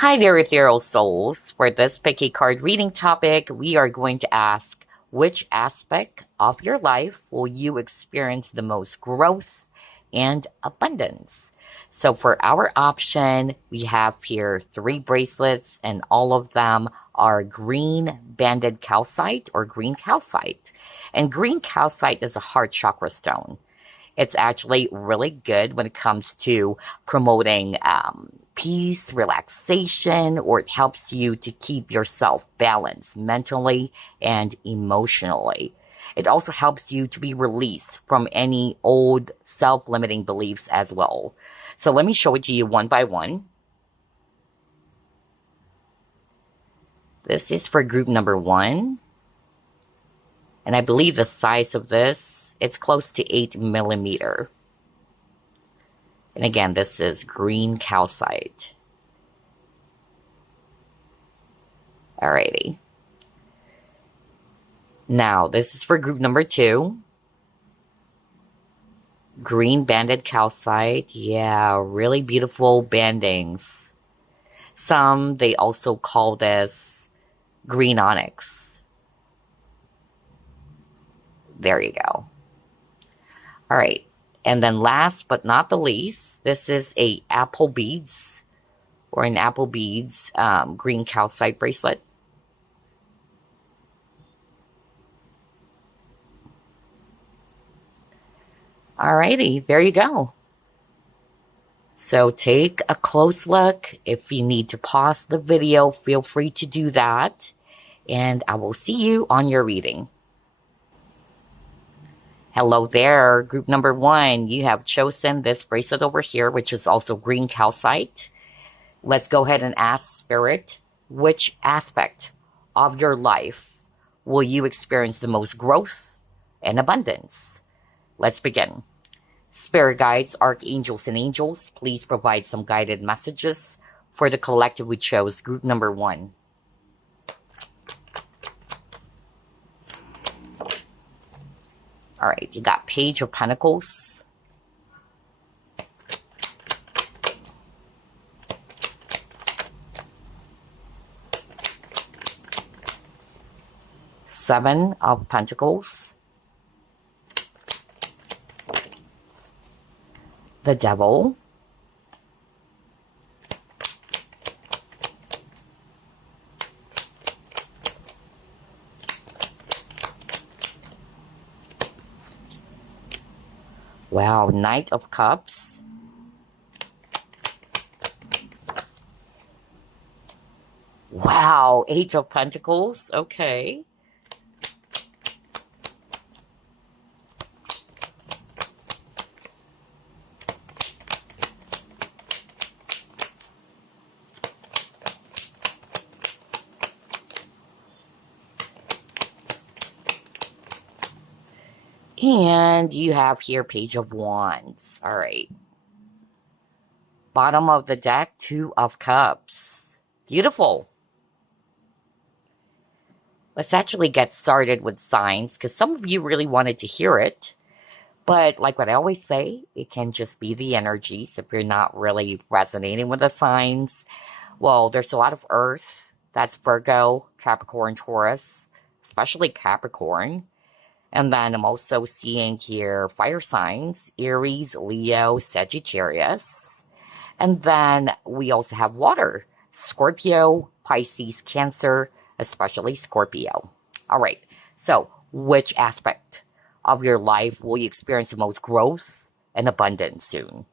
Hi there, Ethereal Souls. For this picky card reading topic, we are going to ask which aspect of your life will you experience the most growth and abundance? So, for our option, we have here three bracelets, and all of them are green banded calcite or green calcite. And green calcite is a heart chakra stone. It's actually really good when it comes to promoting peace, relaxation, or it helps you to keep yourself balanced mentally and emotionally. It also helps you to be released from any old self-limiting beliefs as well. So let me show it to you one by one. This is for group number 1. And I believe the size of this, it's close to 8 millimeter. And again, this is green calcite. Alrighty. Now, this is for group number 2. Green banded calcite. Yeah, really beautiful bandings. Some, they also call this green onyx. There you go. All right. And then last but not the least, this is a apple beads or an apple beads green calcite bracelet. Alrighty, there you go. So take a close look. If you need to pause the video, feel free to do that. And I will see you on your reading. Hello there, group number 1. You have chosen this bracelet over here, which is also green calcite. Let's go ahead and ask Spirit, which aspect of your life will you experience the most growth and abundance? Let's begin. Spirit guides, archangels, and angels, please provide some guided messages for the collective we chose, group number 1. All right, you got Page of Pentacles. Seven of Pentacles. The Devil. Wow, Knight of Cups. Wow, Eight of Pentacles. Okay. And you have here Page of Wands. All right. Bottom of the deck, Two of Cups. Beautiful. Let's actually get started with signs because some of you really wanted to hear it. But like what I always say, it can just be the energies if you're not really resonating with the signs. Well, there's a lot of Earth. That's Virgo, Capricorn, Taurus, especially Capricorn. And then I'm also seeing here fire signs, Aries, Leo, Sagittarius. And then we also have water, Scorpio, Pisces, Cancer, especially Scorpio. All right, so which aspect of your life will you experience the most growth and abundance soon?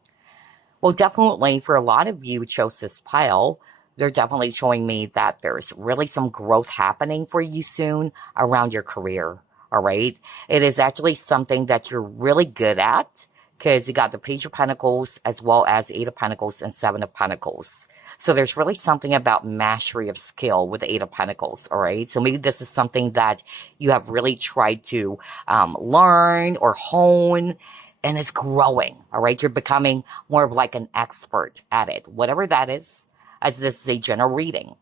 Well, definitely for a lot of you who chose this pile, they're definitely showing me that there's really some growth happening for you soon around your career. All right. It is actually something that you're really good at because you got the Page of Pentacles as well as Eight of Pentacles and Seven of Pentacles. So there's really something about mastery of skill with the Eight of Pentacles. All right. So maybe this is something that you have really tried to learn or hone, and it's growing. All right. You're becoming more of like an expert at it, whatever that is, as this is a general reading.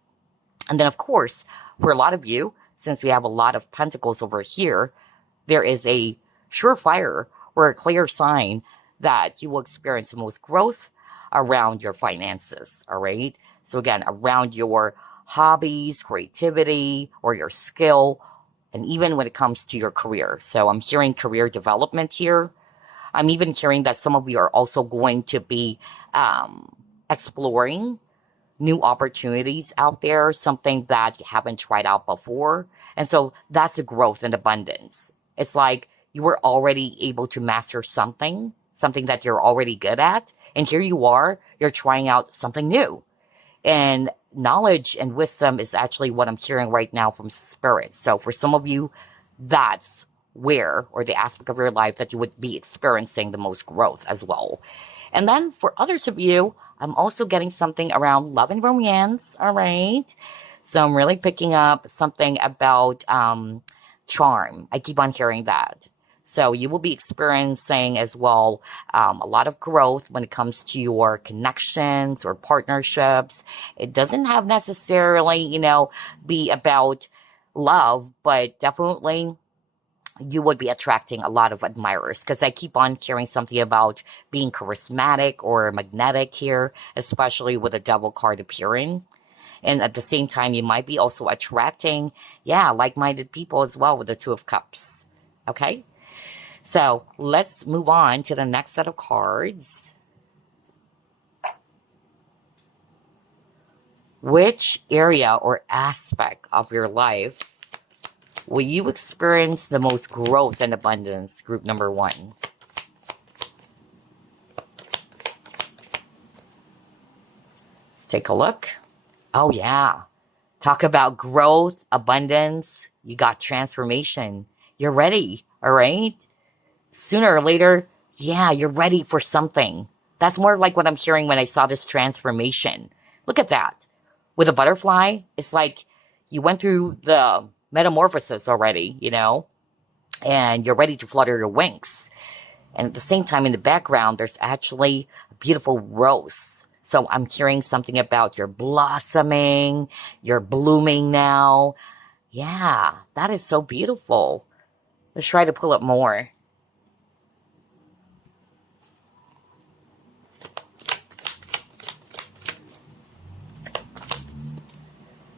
And then, of course, for a lot of you, since we have a lot of pentacles over here, there is a surefire or a clear sign that you will experience the most growth around your finances, all right? So again, around your hobbies, creativity, or your skill, and even when it comes to your career. So I'm hearing career development here. I'm even hearing that some of you are also going to be exploring new opportunities out there, something that you haven't tried out before. And so that's the growth and abundance. It's like you were already able to master something that you're already good at. And here you are, you're trying out something new. And knowledge and wisdom is actually what I'm hearing right now from spirit. So for some of you, that's where, or the aspect of your life that you would be experiencing the most growth as well. And then for others of you, I'm also getting something around love and romance. All right. So I'm really picking up something about charm. I keep on hearing that. So you will be experiencing as well a lot of growth when it comes to your connections or partnerships. It doesn't have necessarily, be about love, but definitely you would be attracting a lot of admirers because I keep on hearing something about being charismatic or magnetic here, especially with the devil card appearing. And at the same time, you might be also attracting, like-minded people as well with the Two of Cups. Okay? So let's move on to the next set of cards. Which area or aspect of your life will you experience the most growth and abundance? Group number 1. Let's take a look. Oh, yeah. Talk about growth, abundance. You got transformation. You're ready, all right? Sooner or later, you're ready for something. That's more like what I'm hearing when I saw this transformation. Look at that. With a butterfly, it's like you went through the metamorphosis already, and you're ready to flutter your wings. And at the same time, in the background, there's actually a beautiful rose. So I'm hearing something about you're blossoming, you're blooming now. Yeah, that is so beautiful. Let's try to pull up more.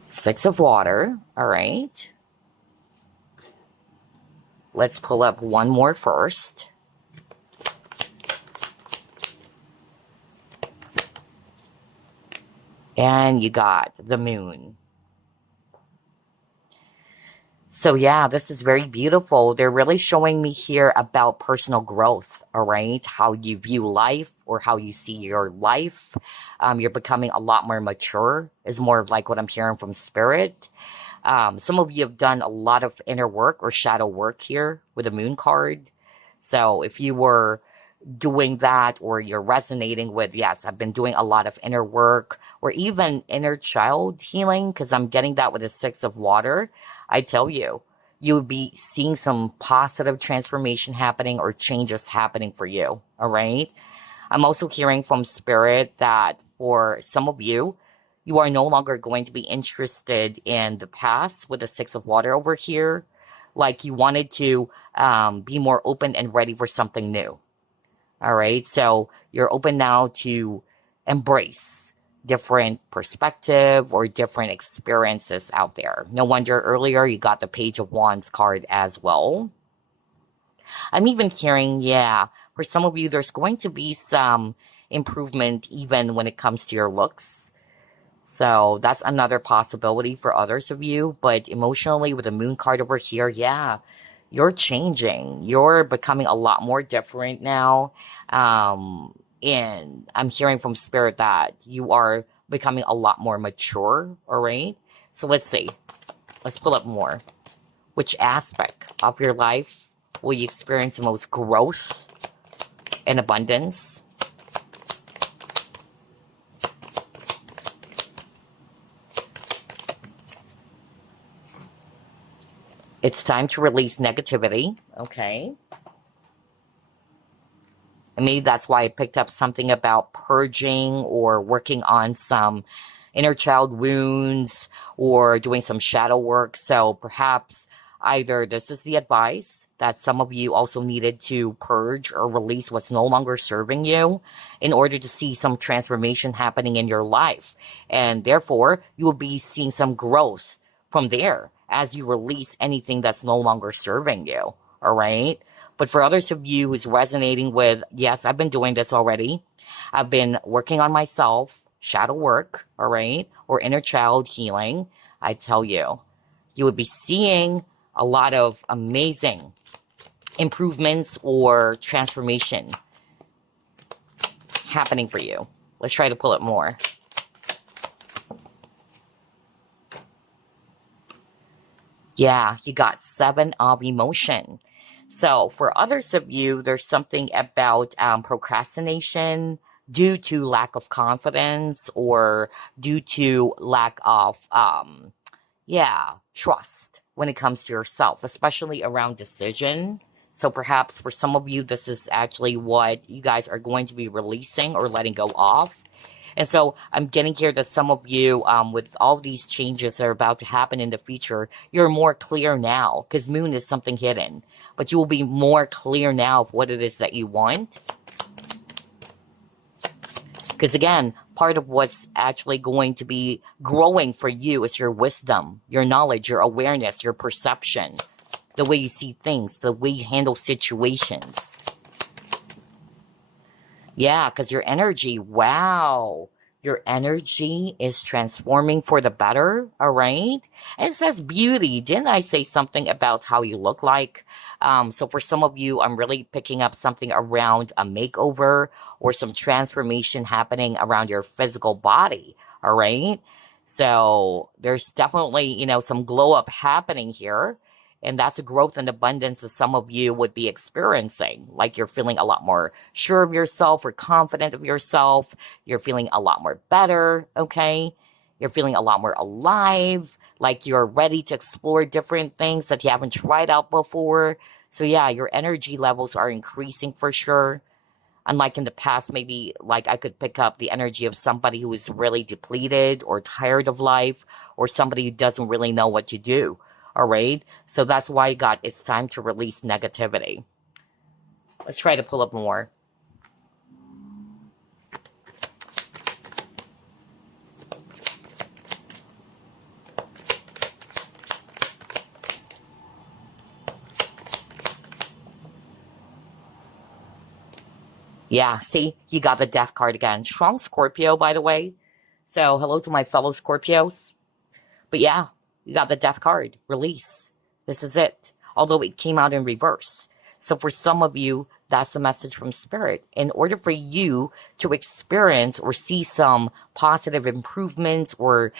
Six of water. All right. Let's pull up one more first. And you got the moon. So this is very beautiful. They're really showing me here about personal growth, all right? How you view life or how you see your life. You're becoming a lot more mature is more of like what I'm hearing from spirit. Some of you have done a lot of inner work or shadow work here with the moon card. So if you were doing that or you're resonating with, yes, I've been doing a lot of inner work or even inner child healing because I'm getting that with the Six of Water. I tell you, you'll be seeing some positive transformation happening or changes happening for you. All right. I'm also hearing from spirit that for some of you, you are no longer going to be interested in the past with the Six of Water over here. Like you wanted to be more open and ready for something new. All right. So you're open now to embrace different perspective or different experiences out there. No wonder earlier you got the Page of Wands card as well. I'm even hearing, for some of you, there's going to be some improvement even when it comes to your looks. So that's another possibility for others of you. But emotionally, with the moon card over here, you're changing. You're becoming a lot more different now. And I'm hearing from spirit that you are becoming a lot more mature, all right? So let's see. Let's pull up more. Which aspect of your life will you experience the most growth and abundance? It's time to release negativity, okay? And maybe that's why I picked up something about purging or working on some inner child wounds or doing some shadow work. So perhaps either this is the advice that some of you also needed to purge or release what's no longer serving you in order to see some transformation happening in your life. And therefore, you will be seeing some growth from there as you release anything that's no longer serving you. All right. But for others of you who's resonating with, yes, I've been doing this already. I've been working on myself, shadow work, all right, or inner child healing. I tell you, you would be seeing a lot of amazing improvements or transformation happening for you. Let's try to pull it more. Yeah, you got 7 of emotion. So for others of you, there's something about procrastination due to lack of confidence or due to lack of trust when it comes to yourself, especially around decision. So perhaps for some of you, this is actually what you guys are going to be releasing or letting go of. And so I'm getting here that some of you, with all these changes that are about to happen in the future, you're more clear now because moon is something hidden, but you will be more clear now of what it is that you want. Because again, part of what's actually going to be growing for you is your wisdom, your knowledge, your awareness, your perception, the way you see things, the way you handle situations. Yeah, because your energy, wow, your energy is transforming for the better, all right? And it says beauty. Didn't I say something about how you look like? So for some of you, I'm really picking up something around a makeover or some transformation happening around your physical body, all right? So there's definitely, some glow up happening here. And that's a growth and abundance that some of you would be experiencing. Like you're feeling a lot more sure of yourself or confident of yourself. You're feeling a lot more better, okay? You're feeling a lot more alive. Like you're ready to explore different things that you haven't tried out before. So yeah, your energy levels are increasing for sure. Unlike in the past, maybe like I could pick up the energy of somebody who is really depleted or tired of life or somebody who doesn't really know what to do. All right. So that's why it's time to release negativity. Let's try to pull up more. Yeah, see, you got the Death card again. Strong Scorpio, by the way. So hello to my fellow Scorpios. But yeah, you got the Death card. Release. This is it. Although it came out in reverse. So for some of you, that's the message from Spirit. In order for you to experience or see some positive improvements or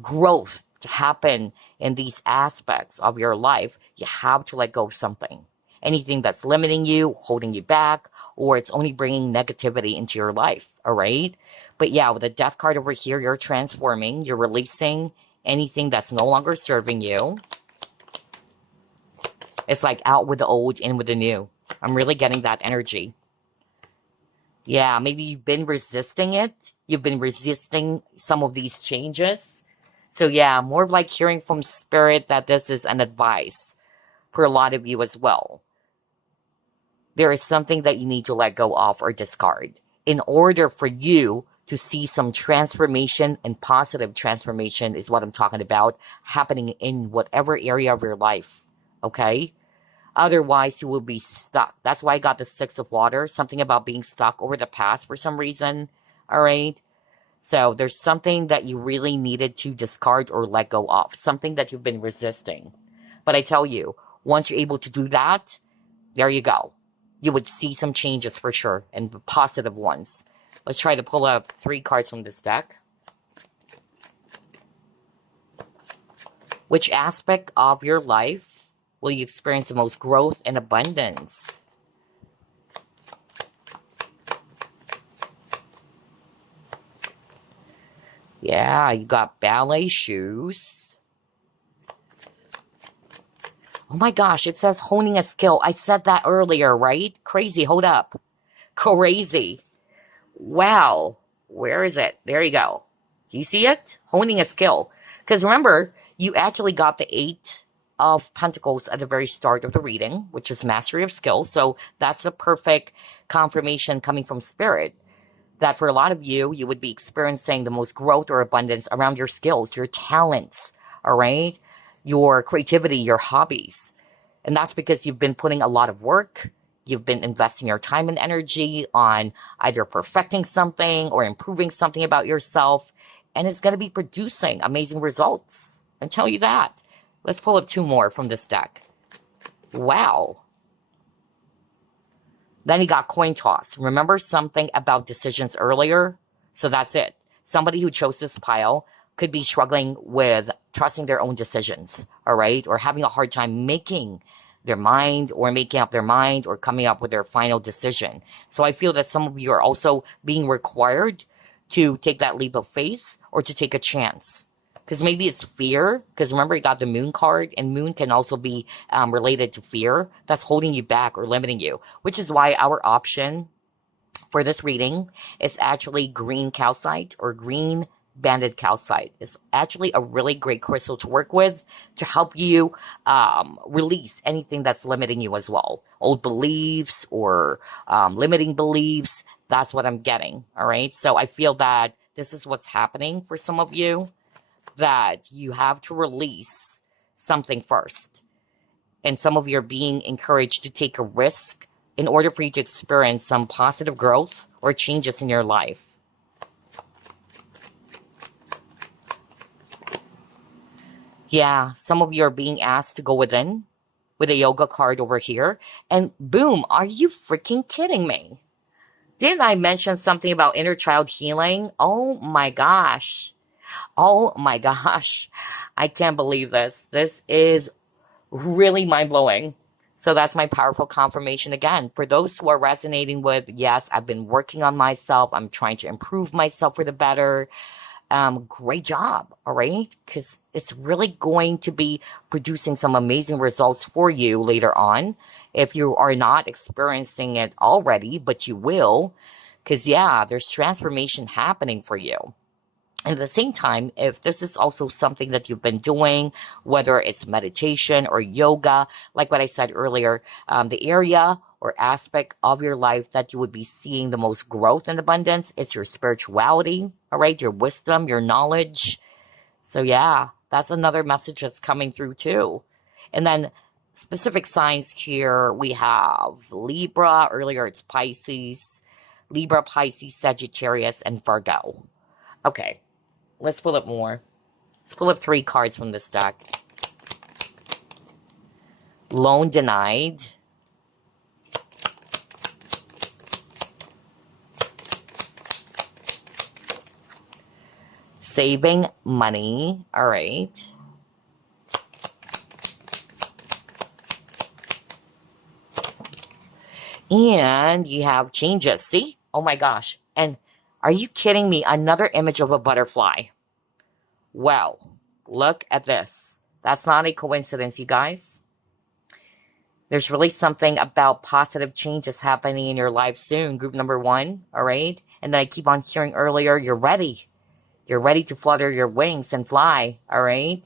growth to happen in these aspects of your life, you have to let go of something. Anything that's limiting you, holding you back, or it's only bringing negativity into your life, all right? But yeah, with the Death card over here, you're transforming, you're releasing anything that's no longer serving you. It's like out with the old, in with the new. I'm really getting that energy. Yeah, maybe you've been resisting it. You've been resisting some of these changes. So yeah, more of like hearing from Spirit that this is an advice for a lot of you as well. There is something that you need to let go of or discard in order for you to see some transformation, and positive transformation is what I'm talking about, happening in whatever area of your life, okay? Otherwise, you will be stuck. That's why I got the 6 of water, something about being stuck over the past for some reason, all right? So there's something that you really needed to discard or let go of, something that you've been resisting. But I tell you, once you're able to do that, there you go. You would see some changes for sure, and positive ones. Let's try to pull up 3 cards from this deck. Which aspect of your life will you experience the most growth and abundance? Yeah, you got ballet shoes. Oh my gosh, it says honing a skill. I said that earlier, right? Crazy, hold up. Crazy. Wow. Where is it? There you go. Do you see it? Honing a skill. Because remember, you actually got the 8 of Pentacles at the very start of the reading, which is mastery of skill. So that's the perfect confirmation coming from Spirit that for a lot of you, you would be experiencing the most growth or abundance around your skills, your talents, all right? Your creativity, your hobbies. And that's because you've been putting a lot of work. You've been investing your time and energy on either perfecting something or improving something about yourself. And it's going to be producing amazing results. I tell you that. Let's pull up 2 more from this deck. Wow. Then you got coin toss. Remember something about decisions earlier? So that's it. Somebody who chose this pile could be struggling with trusting their own decisions, all right? Or having a hard time making their mind or making up their mind or coming up with their final decision. So I feel that some of you are also being required to take that leap of faith or to take a chance. Because maybe it's fear. Because remember, you got the moon card, and moon can also be related to fear that's holding you back or limiting you, which is why our option for this reading is actually green calcite or green banded calcite. It's actually a really great crystal to work with to help you release anything that's limiting you as well. Old beliefs or limiting beliefs. That's what I'm getting. All right. So I feel that this is what's happening for some of you, that you have to release something first. And some of you are being encouraged to take a risk in order for you to experience some positive growth or changes in your life. Yeah, some of you are being asked to go within with a yoga card over here. And boom, are you freaking kidding me? Didn't I mention something about inner child healing? Oh my gosh. Oh my gosh. I can't believe this. This is really mind-blowing. So that's my powerful confirmation again. For those who are resonating with, yes, I've been working on myself. I'm trying to improve myself for the better. Great job, all right? Because it's really going to be producing some amazing results for you later on. If you are not experiencing it already, but you will. Because, yeah, there's transformation happening for you. And at the same time, if this is also something that you've been doing, whether it's meditation or yoga, like what I said earlier, the area or aspect of your life that you would be seeing the most growth and abundance, it's your spirituality, all right, your wisdom, your knowledge. So yeah, that's another message that's coming through too. And then specific signs here, we have Libra, earlier it's Pisces, Libra, Pisces, Sagittarius, and Virgo. Okay. Let's pull up more. Let's pull up 3 cards from this deck. Loan denied. Saving money. All right. And you have changes. See? Oh my gosh. And are you kidding me? Another image of a butterfly. Well, look at this. That's not a coincidence, you guys. There's really something about positive changes happening in your life soon. Group number 1, all right? And then I keep on hearing earlier, you're ready. You're ready to flutter your wings and fly, all right?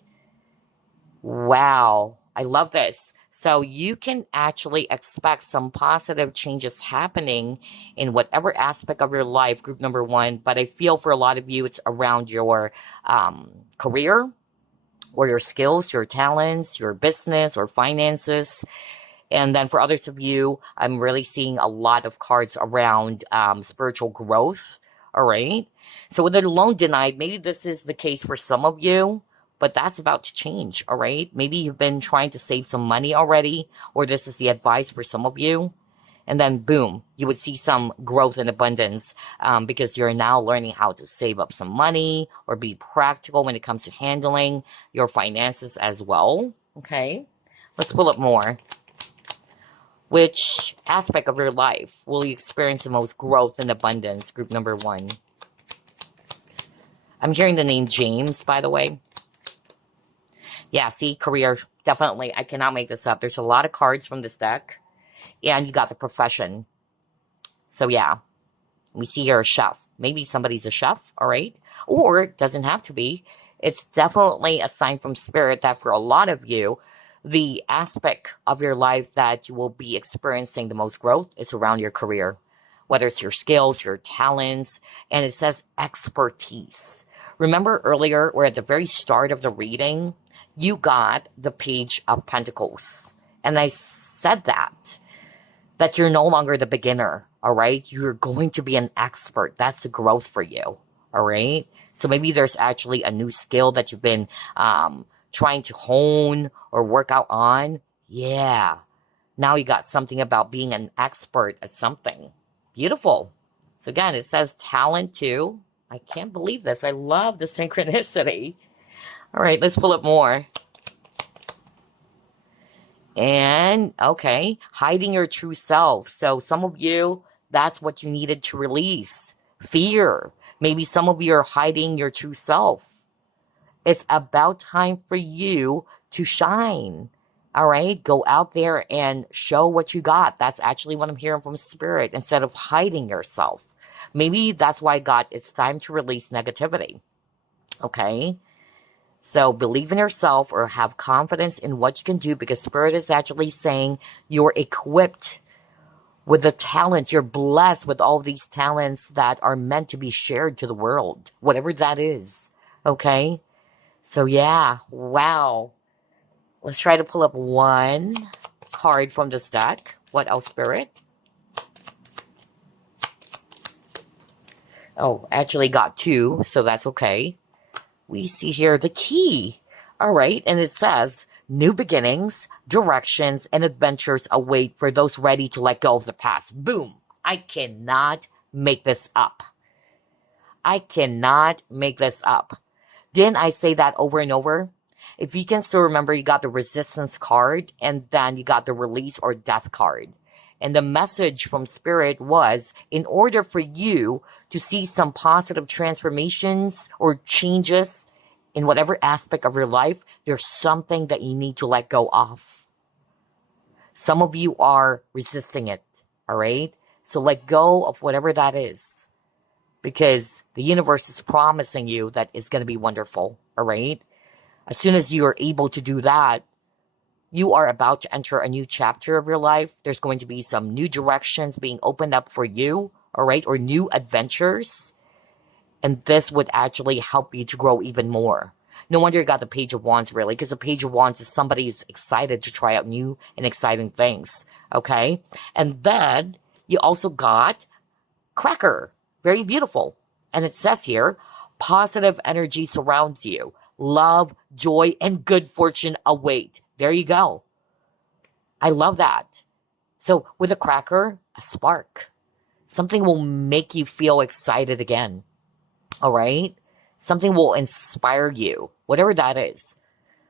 Wow. I love this. So you can actually expect some positive changes happening in whatever aspect of your life, group number 1. But I feel for a lot of you, it's around your career or your skills, your talents, your business or finances. And then for others of you, I'm really seeing a lot of cards around spiritual growth. All right. So with the loan denied, maybe this is the case for some of you, but that's about to change. All right. Maybe you've been trying to save some money already, or this is the advice for some of you. And then boom, you would see some growth and abundance because you're now learning how to save up some money or be practical when it comes to handling your finances as well. Okay. Let's pull up more. Which aspect of your life will you experience the most growth and abundance? Group number 1. I'm hearing the name James, by the way. Yeah, see, career, definitely. I cannot make this up. There's a lot of cards from this deck. And you got the profession. So yeah, we see you're a chef. Maybe somebody's a chef, all right? Or it doesn't have to be. It's definitely a sign from spirit that for a lot of you, The aspect of your life that you will be experiencing the most growth is around your career, whether it's your skills, your talents, and it says expertise. Remember earlier, or at the very start of the reading, you got the Page of Pentacles. And I said that you're no longer the beginner, all right? You're going to be an expert. That's the growth for you, all right? So maybe there's actually a new skill that you've been trying to hone or work out on. Yeah. Now you got something about being an expert at something. Beautiful. So again, it says talent too. I can't believe this. I love the synchronicity. All right, let's pull up more. And, okay, hiding your true self. So some of you, that's what you needed to release. Fear. Maybe some of you are hiding your true self. It's about time for you to shine. All right, go out there and show what you got. That's actually what I'm hearing from Spirit, instead of hiding yourself. Maybe that's why God, it's time to release negativity. Okay? So believe in yourself or have confidence in what you can do, because Spirit is actually saying you're equipped with the talents. You're blessed with all these talents that are meant to be shared to the world, whatever that is. Okay? So yeah, wow. Let's try to pull up one card from this deck. What else, Spirit? Oh, actually got two, so that's okay. We see here the key. All right, and it says, new beginnings, directions, and adventures await for those ready to let go of the past. Boom. I cannot make this up. I cannot make this up. Didn't I say that over and over? If you can still remember, you got the resistance card, and then you got the release or death card. And the message from Spirit was, in order for you to see some positive transformations or changes in whatever aspect of your life, there's something that you need to let go of. Some of you are resisting it, all right? So let go of whatever that is, because the universe is promising you that it's going to be wonderful, all right? As soon as you are able to do that, you are about to enter a new chapter of your life. There's going to be some new directions being opened up for you, all right, or new adventures. And this would actually help you to grow even more. No wonder you got the Page of Wands, really, because the Page of Wands is somebody who's excited to try out new and exciting things, okay? And then you also got Cracker, very beautiful. And it says here, positive energy surrounds you. Love, joy, and good fortune await. There you go. I love that. So with a cracker, a spark. Something will make you feel excited again. All right? Something will inspire you, whatever that is.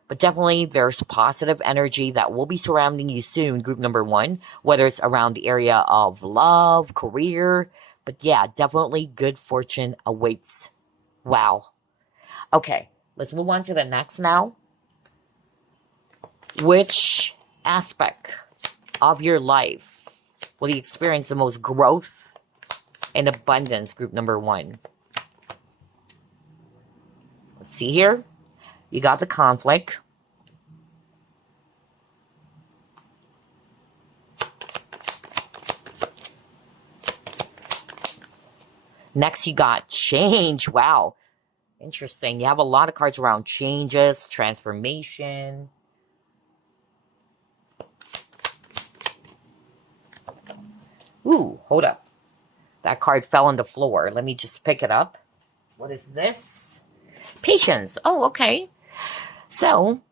But definitely there's positive energy that will be surrounding you soon, group number one, whether it's around the area of love, career. But yeah, definitely good fortune awaits. Wow. Okay. Let's move on to the next now. Which aspect of your life will you experience the most growth and abundance, group number one? Let's see here. You got the conflict. Next, you got change. Wow. Interesting. You have a lot of cards around changes, transformation. Ooh, hold up. That card fell on the floor. Let me just pick it up. What is this? Patience. Oh, okay. So,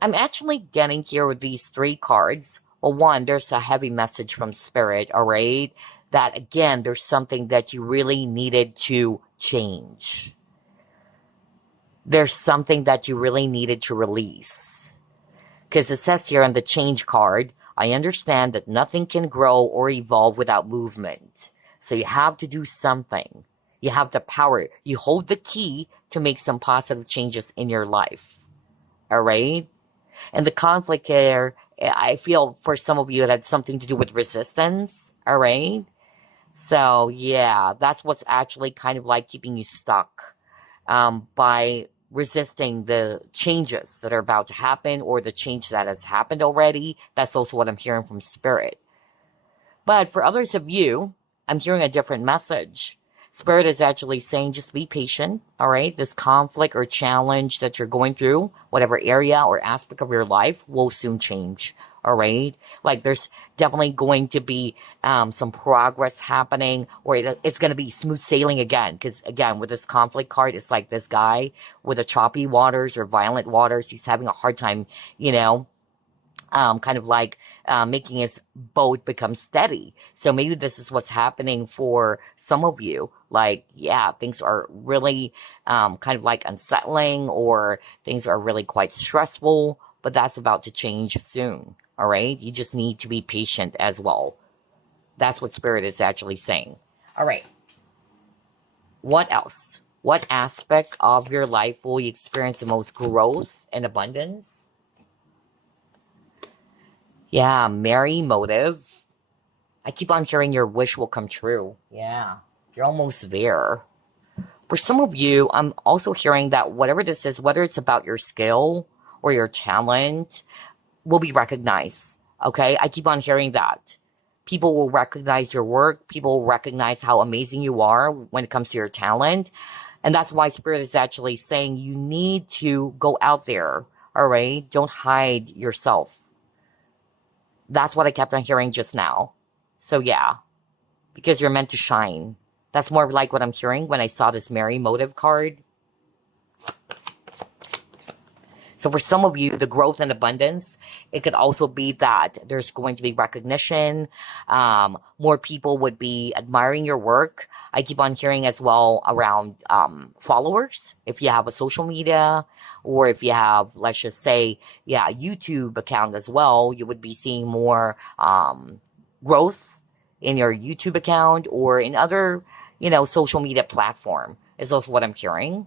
I'm actually getting here with these three cards. Well, one, there's a heavy message from Spirit, all right? That, again, there's something that you really needed to change. There's something that you really needed to release. Because it says here on the change card, I understand that nothing can grow or evolve without movement. So you have to do something. You have the power. You hold the key to make some positive changes in your life. All right? And the conflict here, I feel for some of you it had something to do with resistance. All right? So yeah, that's what's actually kind of like keeping you stuck. By resisting the changes that are about to happen or the change that has happened already. That's also what I'm hearing from Spirit. But for others of you, I'm hearing a different message. Spirit is actually saying just be patient, all right? This conflict or challenge that you're going through, whatever area or aspect of your life, will soon change, all right? Like there's definitely going to be some progress happening, or it's going to be smooth sailing again. Because again, with this conflict card, it's like this guy with the choppy waters or violent waters. He's having a hard time, you know, kind of like making his boat become steady. So maybe this is what's happening for some of you. Like, yeah, things are really kind of like unsettling, or things are really quite stressful, but that's about to change soon. All right. You just need to be patient as well. That's what Spirit is actually saying. All right. What else? What aspect of your life will you experience the most growth and abundance? Yeah, merry motive. I keep on hearing your wish will come true. Yeah, you're almost there. For some of you, I'm also hearing that whatever this is, whether it's about your skill or your talent, will be recognized. Okay, I keep on hearing that. People will recognize your work. People will recognize how amazing you are when it comes to your talent. And that's why Spirit is actually saying you need to go out there. All right, don't hide yourself. That's what I kept on hearing just now. So yeah, because you're meant to shine. That's more like what I'm hearing when I saw this Merry Motive card. So for some of you, the growth and abundance, it could also be that there's going to be recognition. More people would be admiring your work. I keep on hearing as well around followers. If you have a social media, or if you have, let's just say, yeah, a YouTube account as well, you would be seeing more growth in your YouTube account or in other, you know, social media platform is also what I'm hearing.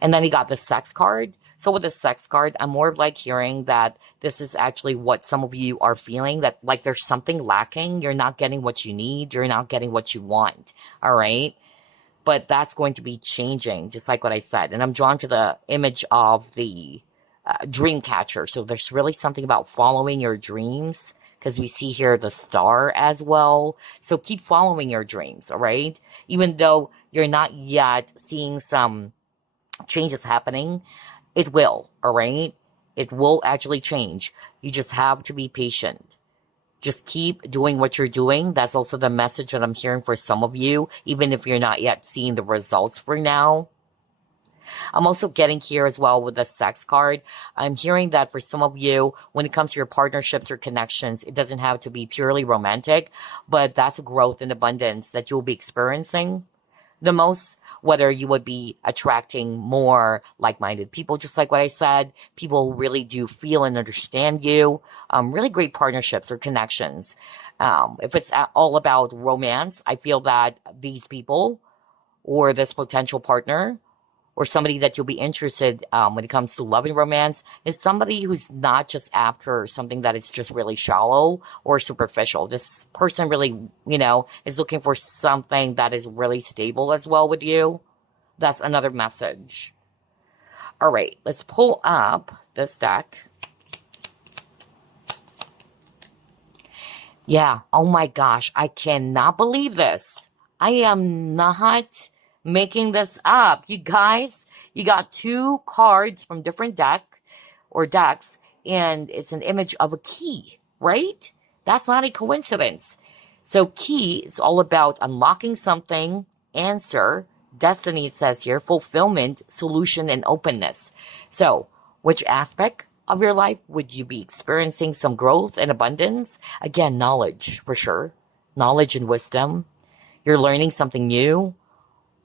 And then you got the sex card. So with the sex card, I'm more like hearing that this is actually what some of you are feeling, that like there's something lacking. You're not getting what you need. You're not getting what you want. All right. But that's going to be changing, just like what I said. And I'm drawn to the image of the dream catcher. So there's really something about following your dreams, because we see here the star as well. So keep following your dreams. All right. Even though you're not yet seeing some changes happening, it will, all right? It will actually change. You just have to be patient. Just keep doing what you're doing. That's also the message that I'm hearing for some of you, even if you're not yet seeing the results for now. I'm also getting here as well with the sex card. I'm hearing that for some of you, when it comes to your partnerships or connections, it doesn't have to be purely romantic, but that's a growth and abundance that you'll be experiencing the most, whether you would be attracting more like-minded people, just like what I said. People really do feel and understand you. Really great partnerships or connections. If it's all about romance, I feel that these people or this potential partner or somebody that you'll be interested when it comes to loving romance is somebody who's not just after something that is just really shallow or superficial. This person really, you know, is looking for something that is really stable as well with you. That's another message. All right, let's pull up this deck. Yeah, oh my gosh, I cannot believe this. I am not making this up. You guys, you got two cards from different decks, and it's an image of a key, right? That's not a coincidence. So key is all about unlocking something, answer, destiny, it says here, fulfillment, solution, and openness. So which aspect of your life would you be experiencing some growth and abundance? Again, knowledge for sure. Knowledge and wisdom. You're learning something new,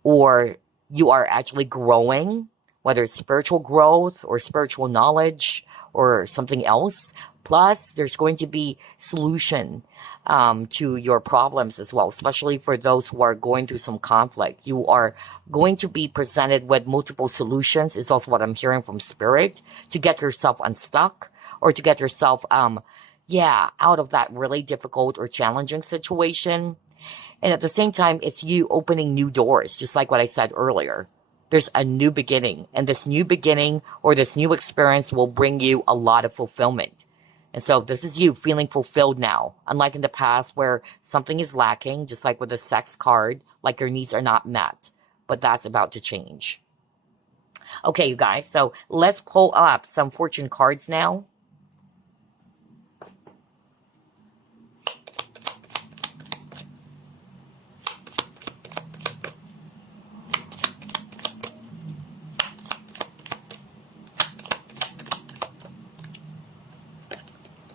or you are actually growing, whether it's spiritual growth or spiritual knowledge or something else. Plus, there's going to be solution to your problems as well, especially for those who are going through some conflict. You are going to be presented with multiple solutions, is also what I'm hearing from Spirit, to get yourself unstuck or to get yourself, out of that really difficult or challenging situation. And at the same time, it's you opening new doors, just like what I said earlier. There's a new beginning, and this new beginning or this new experience will bring you a lot of fulfillment. And so this is you feeling fulfilled now, unlike in the past where something is lacking, just like with the sex card, like your needs are not met. But that's about to change. Okay, you guys, so let's pull up some fortune cards now.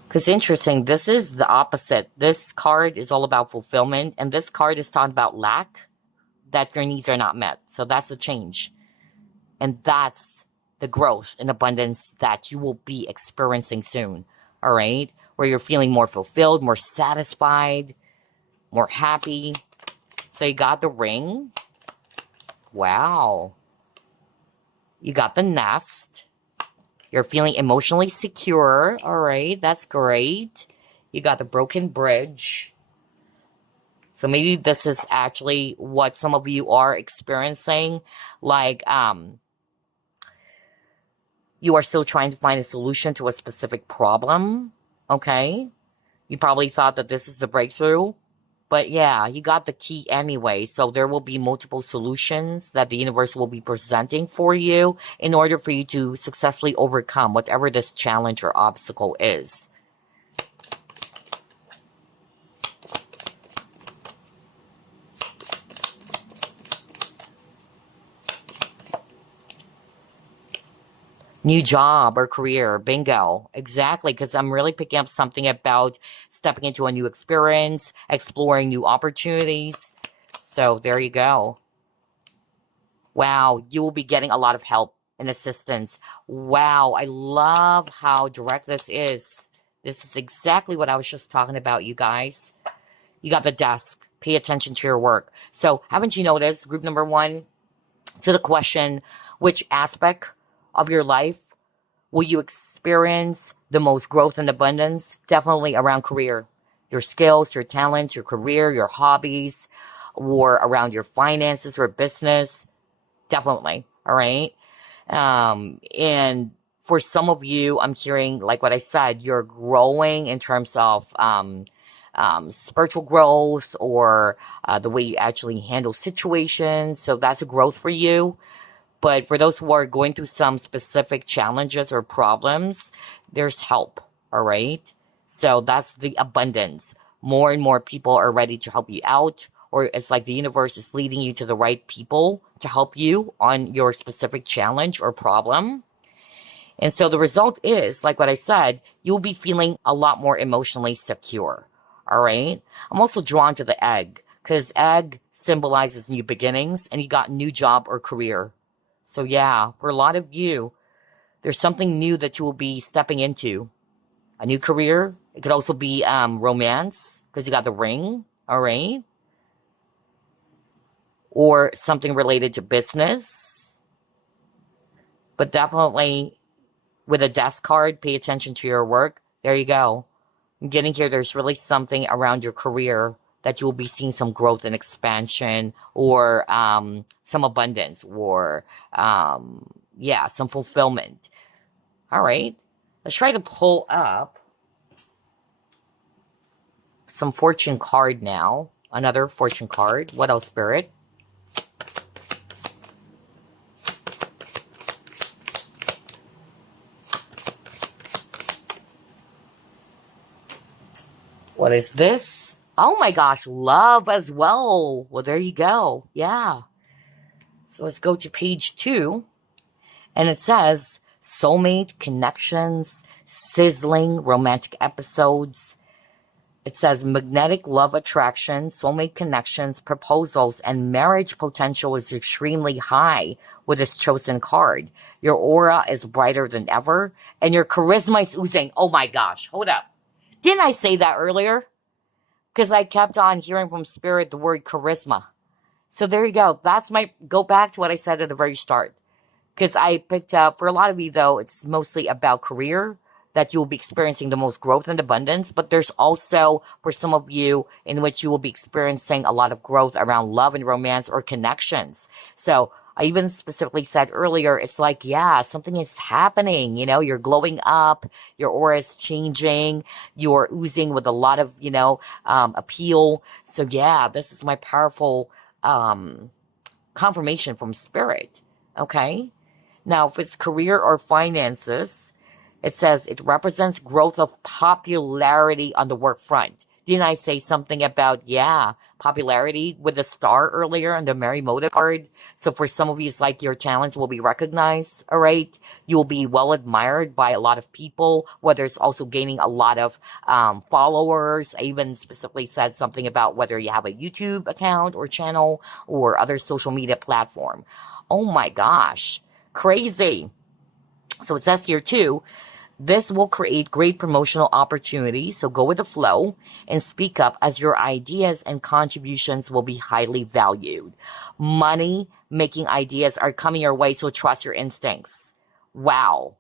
Because interesting, this is the opposite. This card is all about fulfillment, and this card is talking about lack, that your needs are not met. So that's the change. And that's the growth and abundance that you will be experiencing soon. All right? Where you're feeling more fulfilled, more satisfied, more happy. So you got the ring. Wow. You got the nest. You're feeling emotionally secure. All right, that's great. You got the broken bridge. So maybe this is actually what some of you are experiencing. Like, you are still trying to find a solution to a specific problem. Okay? You probably thought that this is the breakthrough. But yeah, you got the key anyway, so there will be multiple solutions that the universe will be presenting for you in order for you to successfully overcome whatever this challenge or obstacle is. New job or career, bingo. Exactly, because I'm really picking up something about stepping into a new experience, exploring new opportunities. So there you go. Wow, you will be getting a lot of help and assistance. Wow, I love how direct this is. This is exactly what I was just talking about, you guys. You got the desk. Pay attention to your work. So haven't you noticed, group number 1, to the question, which aspect of your life will you experience the most growth and abundance? Definitely around career. Your skills, your talents, your career, your hobbies, or around your finances or business. Definitely. All right. And for some of you, I'm hearing, like what I said, you're growing in terms of spiritual growth or the way you actually handle situations. So that's a growth for you. But for those who are going through some specific challenges or problems, there's help, all right? So that's the abundance. More and more people are ready to help you out, or it's like the universe is leading you to the right people to help you on your specific challenge or problem. And so the result is, like what I said, you'll be feeling a lot more emotionally secure, all right? I'm also drawn to the egg, because egg symbolizes new beginnings, and you got new job or career. So yeah, for a lot of you, there's something new that you will be stepping into. A new career. It could also be romance, because you got the ring, all right? Or something related to business. But definitely, with a desk card, pay attention to your work. There you go. I'm getting here, there's really something around your career that you will be seeing some growth and expansion, or some abundance, or yeah, some fulfillment. All right, let's try to pull up some fortune card now. Another fortune card. What else, Spirit? What is this? Oh my gosh, love as well. Well, there you go. Yeah. So let's go to page 2. And it says, soulmate connections, sizzling romantic episodes. It says, magnetic love attraction, soulmate connections, proposals, and marriage potential is extremely high with this chosen card. Your aura is brighter than ever, and your charisma is oozing. Oh my gosh, hold up. Didn't I say that earlier? Because I kept on hearing from Spirit the word charisma. So there you go. Go back to what I said at the very start. Because I picked up, for a lot of you though, it's mostly about career, that you will be experiencing the most growth and abundance. But there's also, for some of you, in which you will be experiencing a lot of growth around love and romance or connections. So I even specifically said earlier, it's like, yeah, something is happening. You're glowing up, your aura is changing, you're oozing with a lot of, appeal. So, yeah, this is my powerful confirmation from spirit. Okay. Now, if it's career or finances, it says it represents growth of popularity on the work front. Didn't I say something about, yeah, popularity with the star earlier on the Mary Moda card? So for some of you, it's like your talents will be recognized, all right? You'll be well admired by a lot of people, whether it's also gaining a lot of followers. I even specifically said something about whether you have a YouTube account or channel or other social media platform. Oh my gosh, crazy. So it says here too, this will create great promotional opportunities, so go with the flow and speak up as your ideas and contributions will be highly valued. Money making ideas are coming your way, so trust your instincts. Wow.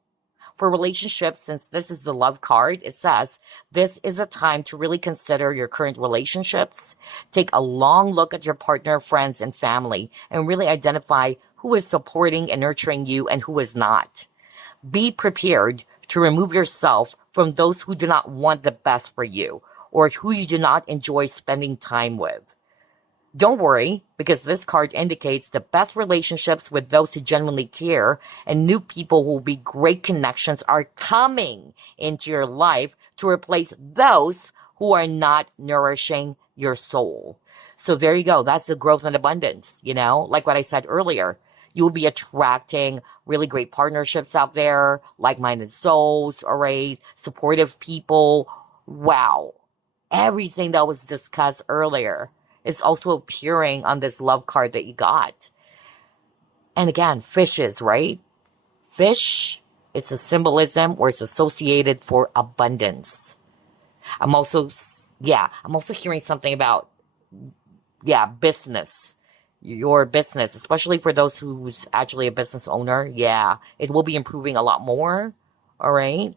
For relationships, since this is the love card, it says this is a time to really consider your current relationships. Take a long look at your partner, friends, and family, and really identify who is supporting and nurturing you and who is not. Be prepared to remove yourself from those who do not want the best for you or who you do not enjoy spending time with. Don't worry, because this card indicates the best relationships with those who genuinely care, and new people who will be great connections are coming into your life to replace those who are not nourishing your soul. So there you go. That's the growth and abundance, like what I said earlier. You will be attracting really great partnerships out there, like-minded souls, all right, supportive people. Wow. Everything that was discussed earlier is also appearing on this love card that you got. And again, fishes, right? Fish, it's a symbolism or it's associated for abundance. I'm also hearing something about, business. Your business, especially for those who's actually a business owner. Yeah, it will be improving a lot more. All right.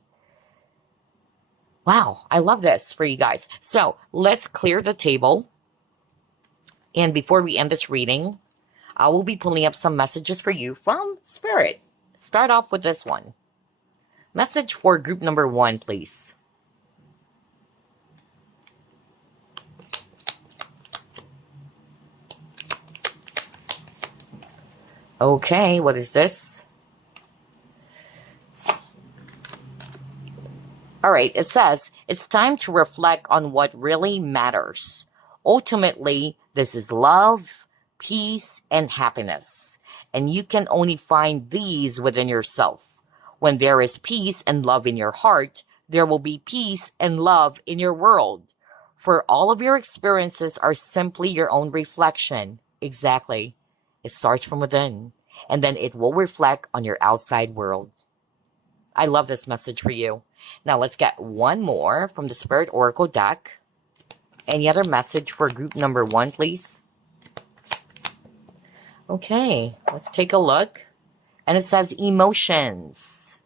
Wow, I love this for you guys. So let's clear the table. And before we end this reading, I will be pulling up some messages for you from Spirit. Start off with this one. Message for group number 1, please. Okay, what is this? All right, it says, it's time to reflect on what really matters. Ultimately, this is love, peace, and happiness. And you can only find these within yourself. When there is peace and love in your heart, there will be peace and love in your world. For all of your experiences are simply your own reflection. Exactly. It starts from within, and then it will reflect on your outside world. I love this message for you. Now let's get one more from the Spirit Oracle deck. Any other message for group number 1, please? Okay, let's take a look. And it says emotions.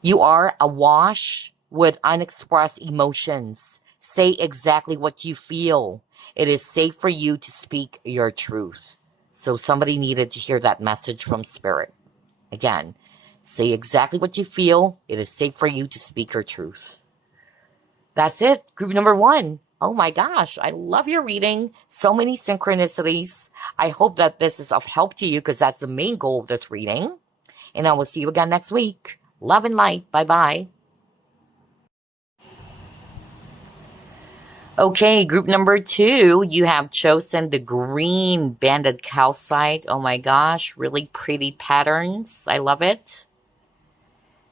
You are awash with unexpressed emotions. Say exactly what you feel. It is safe for you to speak your truth. So somebody needed to hear that message from Spirit. Again, say exactly what you feel. It is safe for you to speak your truth. That's it. Group number 1. Oh my gosh, I love your reading. So many synchronicities. I hope that this is of help to you because that's the main goal of this reading. And I will see you again next week. Love and light. Bye-bye. Okay, group number 2, you have chosen the green banded calcite. Oh my gosh, really pretty patterns. I love it.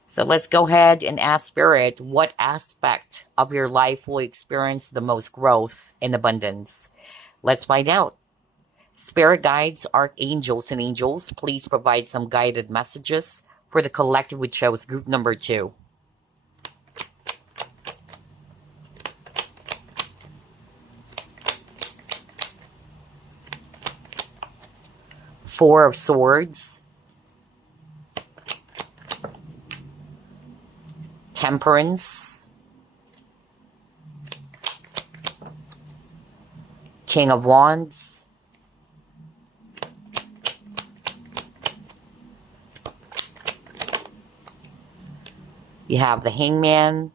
So let's go ahead and ask Spirit, what aspect of your life will experience the most growth and abundance? Let's find out. Spirit guides, archangels, and angels, please provide some guided messages for the collective we chose, group number 2. Four of Swords, Temperance, King of Wands, You have the Hangman.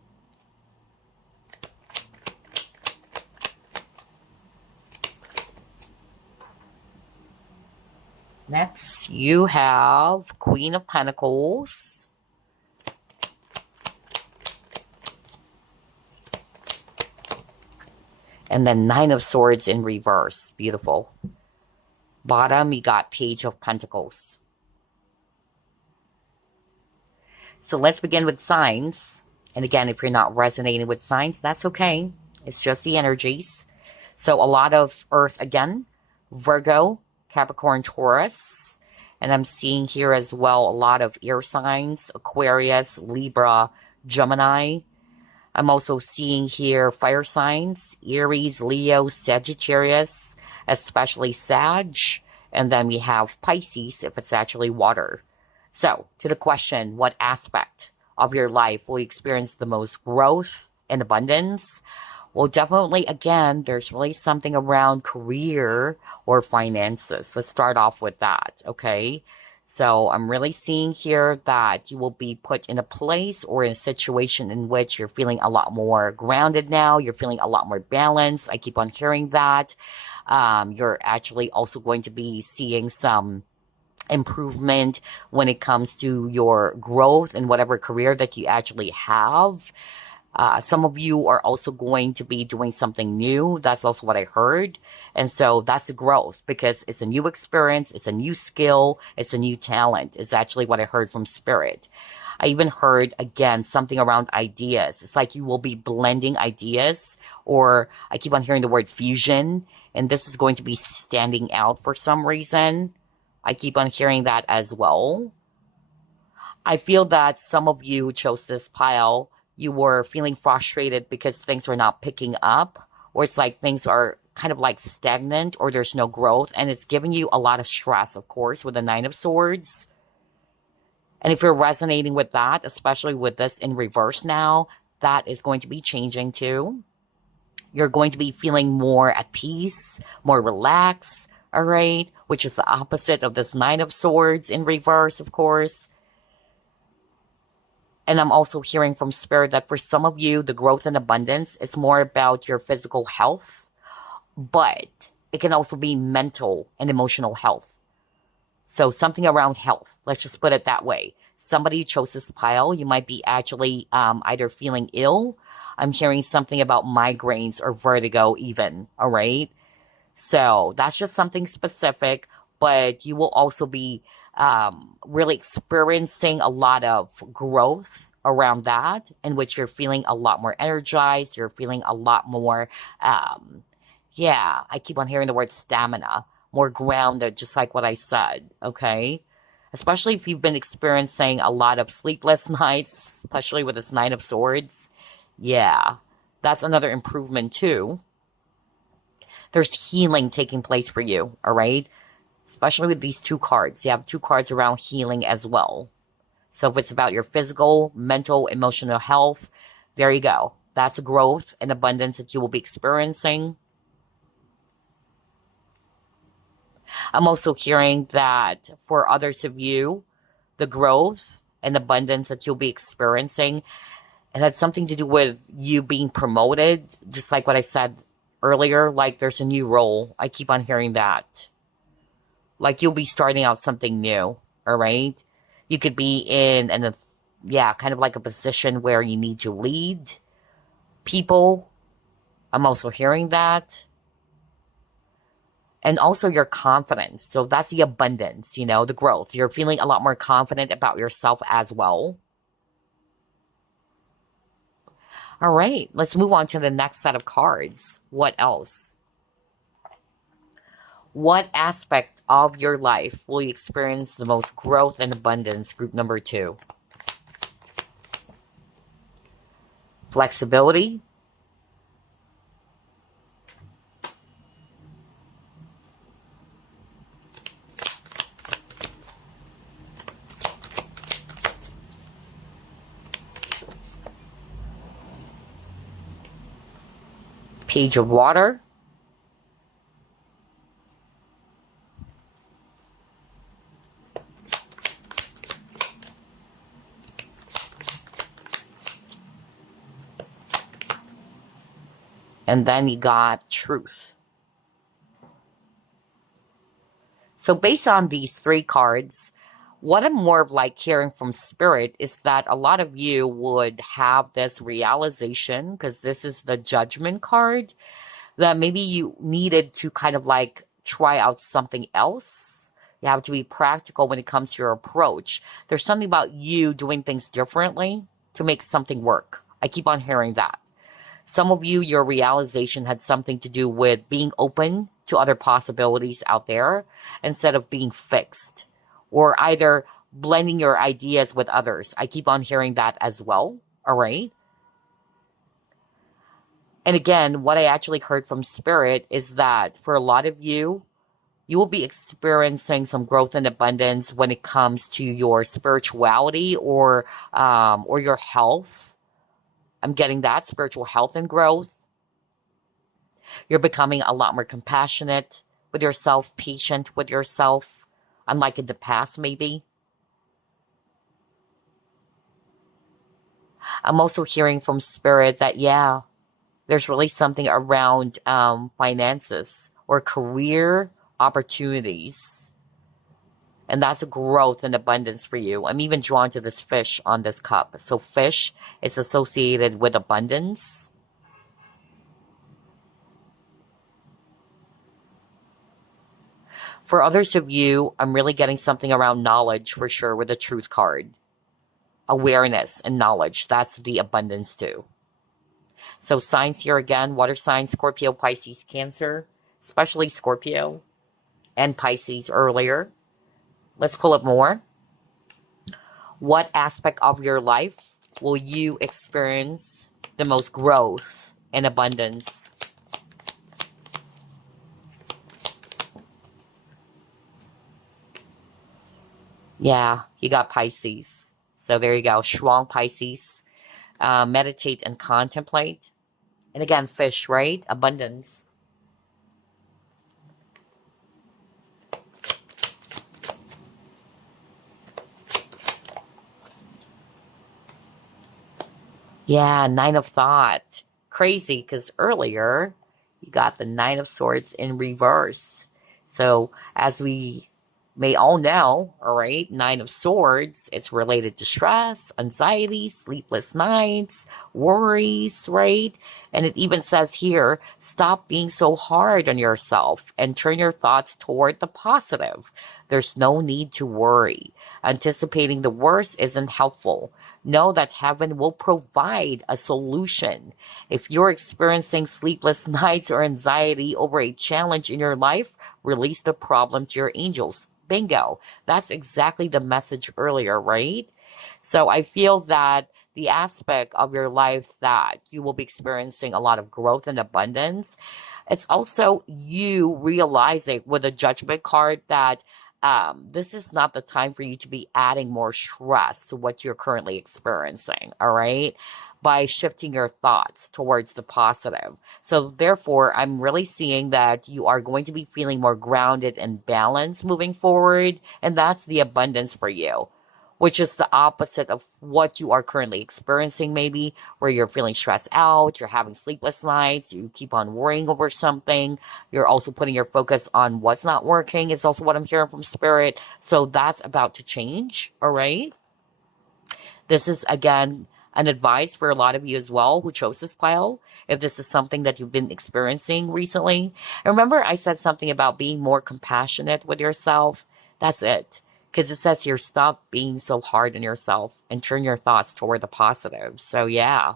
Next, you have Queen of Pentacles. And then Nine of Swords in reverse. Beautiful. Bottom, you got Page of Pentacles. So let's begin with signs. And again, if you're not resonating with signs, that's okay. It's just the energies. So a lot of Earth again. Virgo, Capricorn, Taurus. And I'm seeing here as well a lot of air signs. Aquarius, Libra, Gemini. I'm also seeing here fire signs, Aries, Leo, Sagittarius, especially Sag. And then we have Pisces if it's actually water. So, to the question, what aspect of your life will you experience the most growth and abundance? Well, definitely, again, there's really something around career or finances. Let's start off with that, okay? So I'm really seeing here that you will be put in a place or in a situation in which you're feeling a lot more grounded now. You're feeling a lot more balanced. I keep on hearing that. You're actually also going to be seeing some improvement when it comes to your growth in whatever career that you actually have. Some of you are also going to be doing something new. That's also what I heard. And so that's the growth because it's a new experience. It's a new skill. It's a new talent. It's actually what I heard from Spirit. I even heard, again, something around ideas. It's like you will be blending ideas, or I keep on hearing the word fusion, and this is going to be standing out for some reason. I keep on hearing that as well. I feel that some of you who chose this pile, you were feeling frustrated because things are not picking up, or it's like things are kind of like stagnant, or there's no growth, and it's giving you a lot of stress, of course, with the Nine of Swords. And if you're resonating with that, especially with this in reverse now, that is going to be changing too. You're going to be feeling more at peace, more relaxed, all right? Which is the opposite of this Nine of Swords in reverse, of course. And I'm also hearing from Spirit that for some of you, the growth and abundance is more about your physical health, but it can also be mental and emotional health. So something around health, let's just put it that way. Somebody chose this pile, you might be actually either feeling ill. I'm hearing something about migraines or vertigo even, all right? So that's just something specific, but you will also be really experiencing a lot of growth around that, in which you're feeling a lot more energized. You're feeling a lot more, yeah, I keep on hearing the word stamina, more grounded, just like what I said, okay? Especially if you've been experiencing a lot of sleepless nights, especially with this Nine of Swords. Yeah, that's another improvement too. There's healing taking place for you, all right? Especially with these two cards. You have two cards around healing as well. So if it's about your physical, mental, emotional health, there you go. That's the growth and abundance that you will be experiencing. I'm also hearing that for others of you, the growth and abundance that you'll be experiencing, it had something to do with you being promoted, just like what I said earlier, like there's a new role. I keep on hearing that. Like you'll be starting out something new, all right? You could be in kind of like a position where you need to lead people. I'm also hearing that. And also your confidence. So that's the abundance, you know, the growth. You're feeling a lot more confident about yourself as well. All right, let's move on to the next set of cards. What else? What aspect of your life will you experience the most growth and abundance? Group number 2. Flexibility. Page of Water. And then you got truth. So based on these three cards, what I'm more of like hearing from spirit is that a lot of you would have this realization, because this is the judgment card, that maybe you needed to kind of like try out something else. You have to be practical when it comes to your approach. There's something about you doing things differently to make something work. I keep on hearing that. Some of you, your realization had something to do with being open to other possibilities out there instead of being fixed, or either blending your ideas with others. I keep on hearing that as well. All right. And again, what I actually heard from spirit is that for a lot of you, you will be experiencing some growth and abundance when it comes to your spirituality or your health. I'm getting that spiritual health and growth. You're becoming a lot more compassionate with yourself, patient with yourself, unlike in the past, maybe. I'm also hearing from spirit that, yeah, there's really something around finances or career opportunities. And that's a growth and abundance for you. I'm even drawn to this fish on this cup. So fish is associated with abundance. For others of you, I'm really getting something around knowledge for sure with the truth card. Awareness and knowledge. That's the abundance too. So signs here again, water signs, Scorpio, Pisces, Cancer, especially Scorpio and Pisces earlier. Let's pull up more. What aspect of your life will you experience the most growth and abundance? Yeah, you got Pisces. So there you go. Strong Pisces. Meditate and contemplate. And again, fish, right? Abundance. Yeah, Nine of Thought. Crazy, because earlier you got the Nine of Swords in reverse. So as we may all know, all right, Nine of Swords, it's related to stress, anxiety, sleepless nights, worries, right? And it even says here, stop being so hard on yourself and turn your thoughts toward the positive. There's no need to worry. Anticipating the worst isn't helpful. Know that heaven will provide a solution. If you're experiencing sleepless nights or anxiety over a challenge in your life, release the problem to your angels. Bingo. That's exactly the message earlier, right? So I feel that the aspect of your life that you will be experiencing a lot of growth and abundance, it's also you realizing with a judgment card that this is not the time for you to be adding more stress to what you're currently experiencing, all right? By shifting your thoughts towards the positive. So, therefore, I'm really seeing that you are going to be feeling more grounded and balanced moving forward, and that's the abundance for you, which is the opposite of what you are currently experiencing, maybe where you're feeling stressed out, you're having sleepless nights, you keep on worrying over something, you're also putting your focus on what's not working, is also what I'm hearing from spirit. So that's about to change, all right? This is, again, an advice for a lot of you as well who chose this pile, if this is something that you've been experiencing recently. And remember, I said something about being more compassionate with yourself. That's it. Because it says here, stop being so hard on yourself and turn your thoughts toward the positive. So, yeah.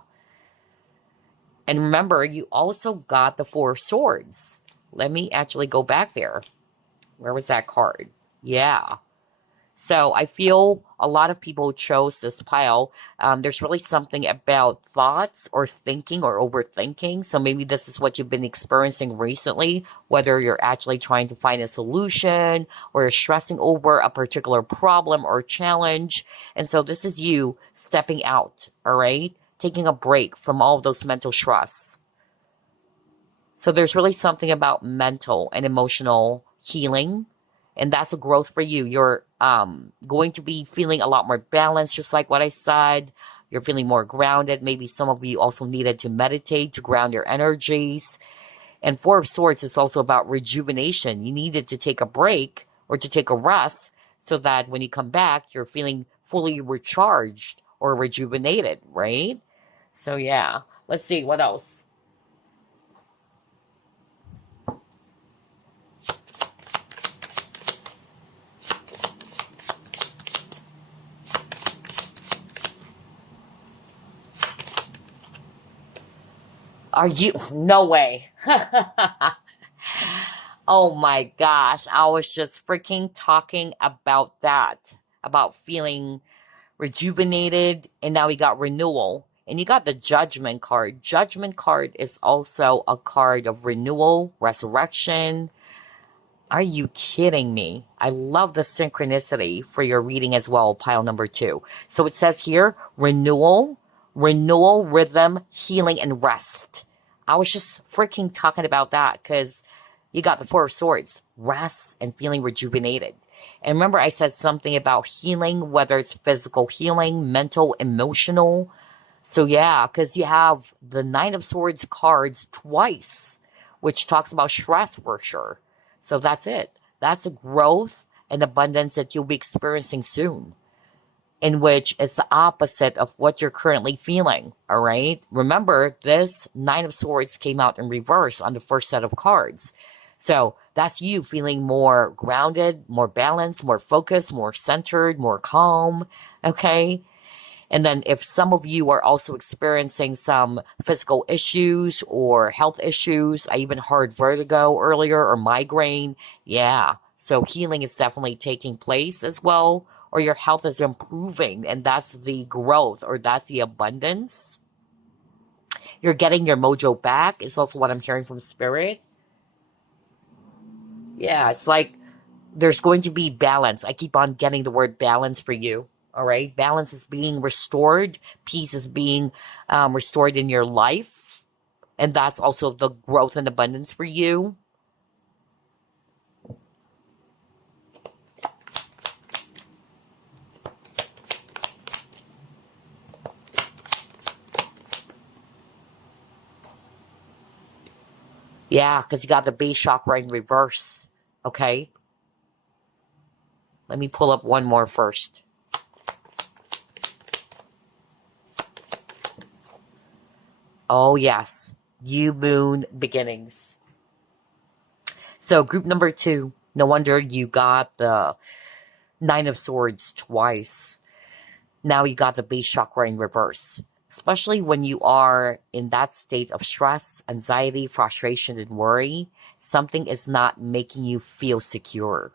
And remember, you also got the Four of Swords. Let me actually go back there. Where was that card? Yeah. So I feel a lot of people chose this pile. There's really something about thoughts or thinking or overthinking. So maybe this is what you've been experiencing recently, whether you're actually trying to find a solution or you're stressing over a particular problem or challenge. And so this is you stepping out, all right? Taking a break from all of those mental stress. So there's really something about mental and emotional healing, and that's a growth for you. You're going to be feeling a lot more balanced, just like what I said. You're feeling more grounded. Maybe some of you also needed to meditate to ground your energies. And Four of Swords is also about rejuvenation. You needed to take a break or to take a rest so that when you come back, you're feeling fully recharged or rejuvenated, right? So yeah, let's see what else. Are you? No way. Oh my gosh. I was just freaking talking about that. About feeling rejuvenated. And now we got renewal. And you got the judgment card. Judgment card is also a card of renewal, resurrection. Are you kidding me? I love the synchronicity for your reading as well, pile number 2. So it says here, renewal, rhythm, healing, and rest. I was just freaking talking about that because you got the Four of Swords, rest and feeling rejuvenated. And remember I said something about healing, whether it's physical healing, mental, emotional. So yeah, because you have the Nine of Swords cards twice, which talks about stress for sure. So that's it. That's the growth and abundance that you'll be experiencing soon, in which it's the opposite of what you're currently feeling, all right? Remember, this Nine of Swords came out in reverse on the first set of cards. So that's you feeling more grounded, more balanced, more focused, more centered, more calm, okay? And then if some of you are also experiencing some physical issues or health issues, I even heard vertigo earlier or migraine. Yeah. So healing is definitely taking place as well, or your health is improving, and that's the growth or that's the abundance. You're getting your mojo back is also what I'm hearing from spirit. Yeah, it's like there's going to be balance. I keep on getting the word balance for you. All right. Balance is being restored. Peace is being restored in your life. And that's also the growth and abundance for you. Yeah, because you got the base chakra in reverse. Okay. Let me pull up one more first. Oh, yes. New moon beginnings. So, group number 2. No wonder you got the Nine of Swords twice. Now you got the base chakra in reverse. Especially when you are in that state of stress, anxiety, frustration, and worry, something is not making you feel secure.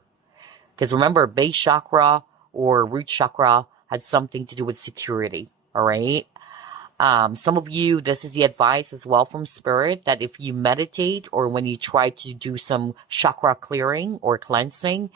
Because remember, base chakra or root chakra had something to do with security, all right? Some of you, this is the advice as well from spirit, that if you meditate or when you try to do some chakra clearing or cleansing,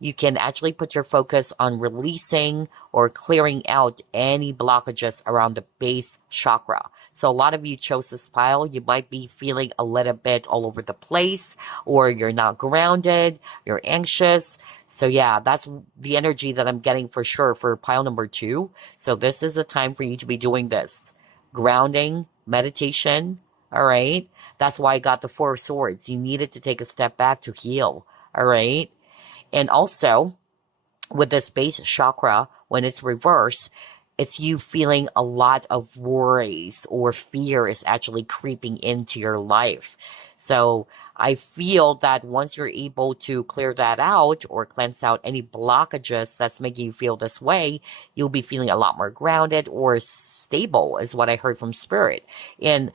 you can actually put your focus on releasing or clearing out any blockages around the base chakra. So a lot of you chose this pile. You might be feeling a little bit all over the place, or you're not grounded, you're anxious. So yeah, that's the energy that I'm getting for sure for pile number 2. So this is a time for you to be doing this. Grounding, meditation, all right? That's why I got the Four of Swords. You needed to take a step back to heal, all right? And also, with this base chakra, when it's reversed, it's you feeling a lot of worries or fear is actually creeping into your life. So I feel that once you're able to clear that out or cleanse out any blockages that's making you feel this way, you'll be feeling a lot more grounded or stable, is what I heard from spirit. And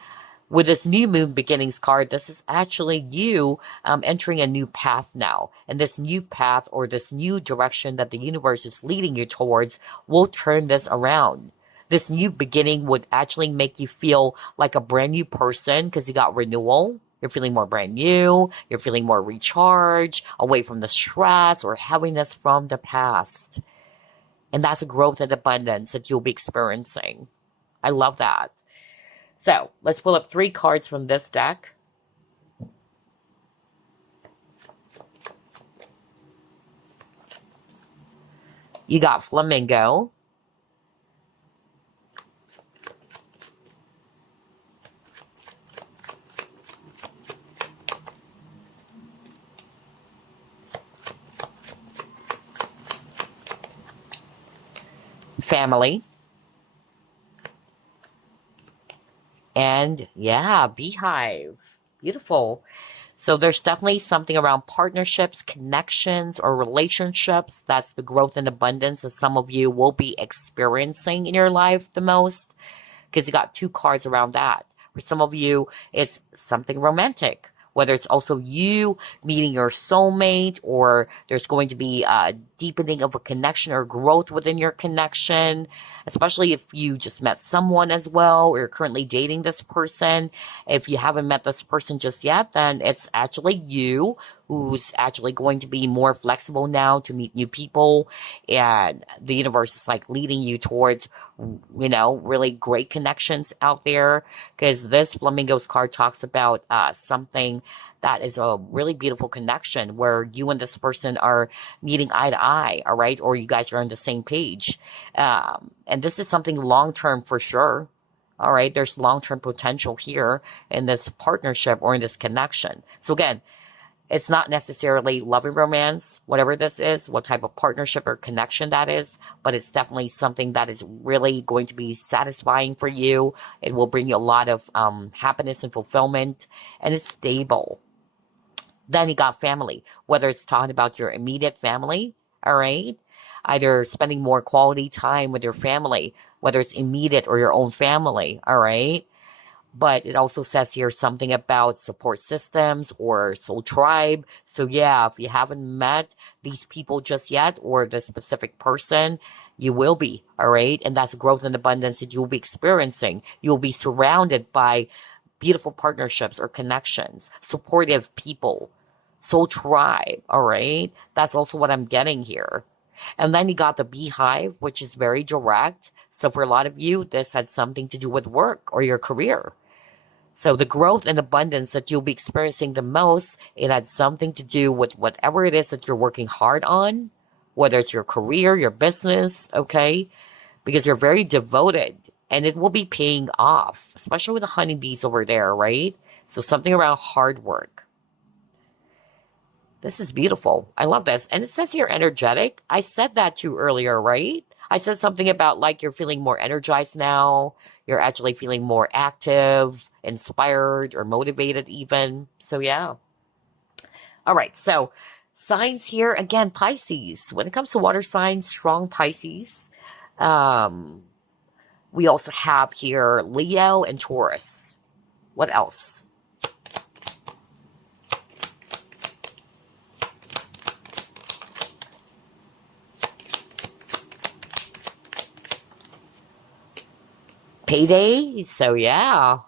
with this new moon beginnings card, this is actually you entering a new path now. And this new path or this new direction that the universe is leading you towards will turn this around. This new beginning would actually make you feel like a brand new person because you got renewal. You're feeling more brand new. You're feeling more recharged, away from the stress or heaviness from the past. And that's a growth and abundance that you'll be experiencing. I love that. So let's pull up 3 cards from this deck. You got Flamingo, family, and yeah, beehive. Beautiful. So there's definitely something around partnerships, connections, or relationships. That's the growth and abundance that some of you will be experiencing in your life the most, because you got two cards around that. For some of you, it's something romantic, whether it's also you meeting your soulmate, or there's going to be a deepening of a connection or growth within your connection, especially if you just met someone as well, or you're currently dating this person. If you haven't met this person just yet, then it's actually you who's actually going to be more flexible now to meet new people, and the universe is like leading you towards, really great connections out there, because this Flamingos card talks about something that is a really beautiful connection where you and this person are meeting eye to eye, all right? Or you guys are on the same page. And this is something long term for sure. All right, there's long term potential here in this partnership or in this connection. So, again, it's not necessarily love and romance, whatever this is, what type of partnership or connection that is, but it's definitely something that is really going to be satisfying for you. It will bring you a lot of happiness and fulfillment, and it's stable. Then you got family, whether it's talking about your immediate family, all right? Either spending more quality time with your family, whether it's immediate or your own family, all right? But it also says here something about support systems or soul tribe. So yeah, if you haven't met these people just yet, or the specific person, you will be, all right? And that's growth and abundance that you'll be experiencing. You'll be surrounded by beautiful partnerships or connections, supportive people, soul tribe, all right? That's also what I'm getting here. And then you got the beehive, which is very direct. So for a lot of you, this had something to do with work or your career. So the growth and abundance that you'll be experiencing the most, it had something to do with whatever it is that you're working hard on, whether it's your career, your business, okay? Because you're very devoted and it will be paying off, especially with the honeybees over there, right? So something around hard work. This is beautiful. I love this. And it says here energetic. I said that too earlier, right? I said something about like you're feeling more energized now. You're actually feeling more active, inspired, or motivated even. So yeah. All right. So signs here again, Pisces. When it comes to water signs, strong Pisces. Um, we also have here Leo and Taurus. What else? Payday. So yeah.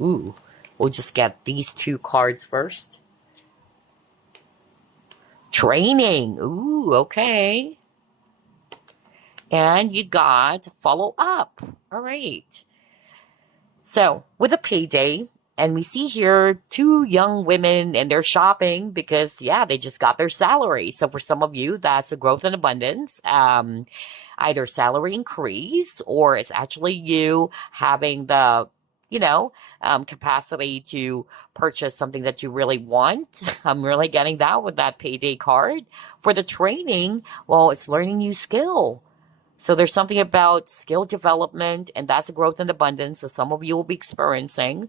Ooh, we'll just get these two cards first. Training. Ooh, okay. And you got follow up. All right. So with a payday, and we see here two young women and they're shopping because, yeah, they just got their salary. So for some of you, that's a growth and abundance. Either salary increase, or it's actually you having the capacity to purchase something that you really want. I'm really getting that with that payday card. For the training, well, it's learning new skill. So there's something about skill development, and that's a growth and abundance. So some of you will be experiencing.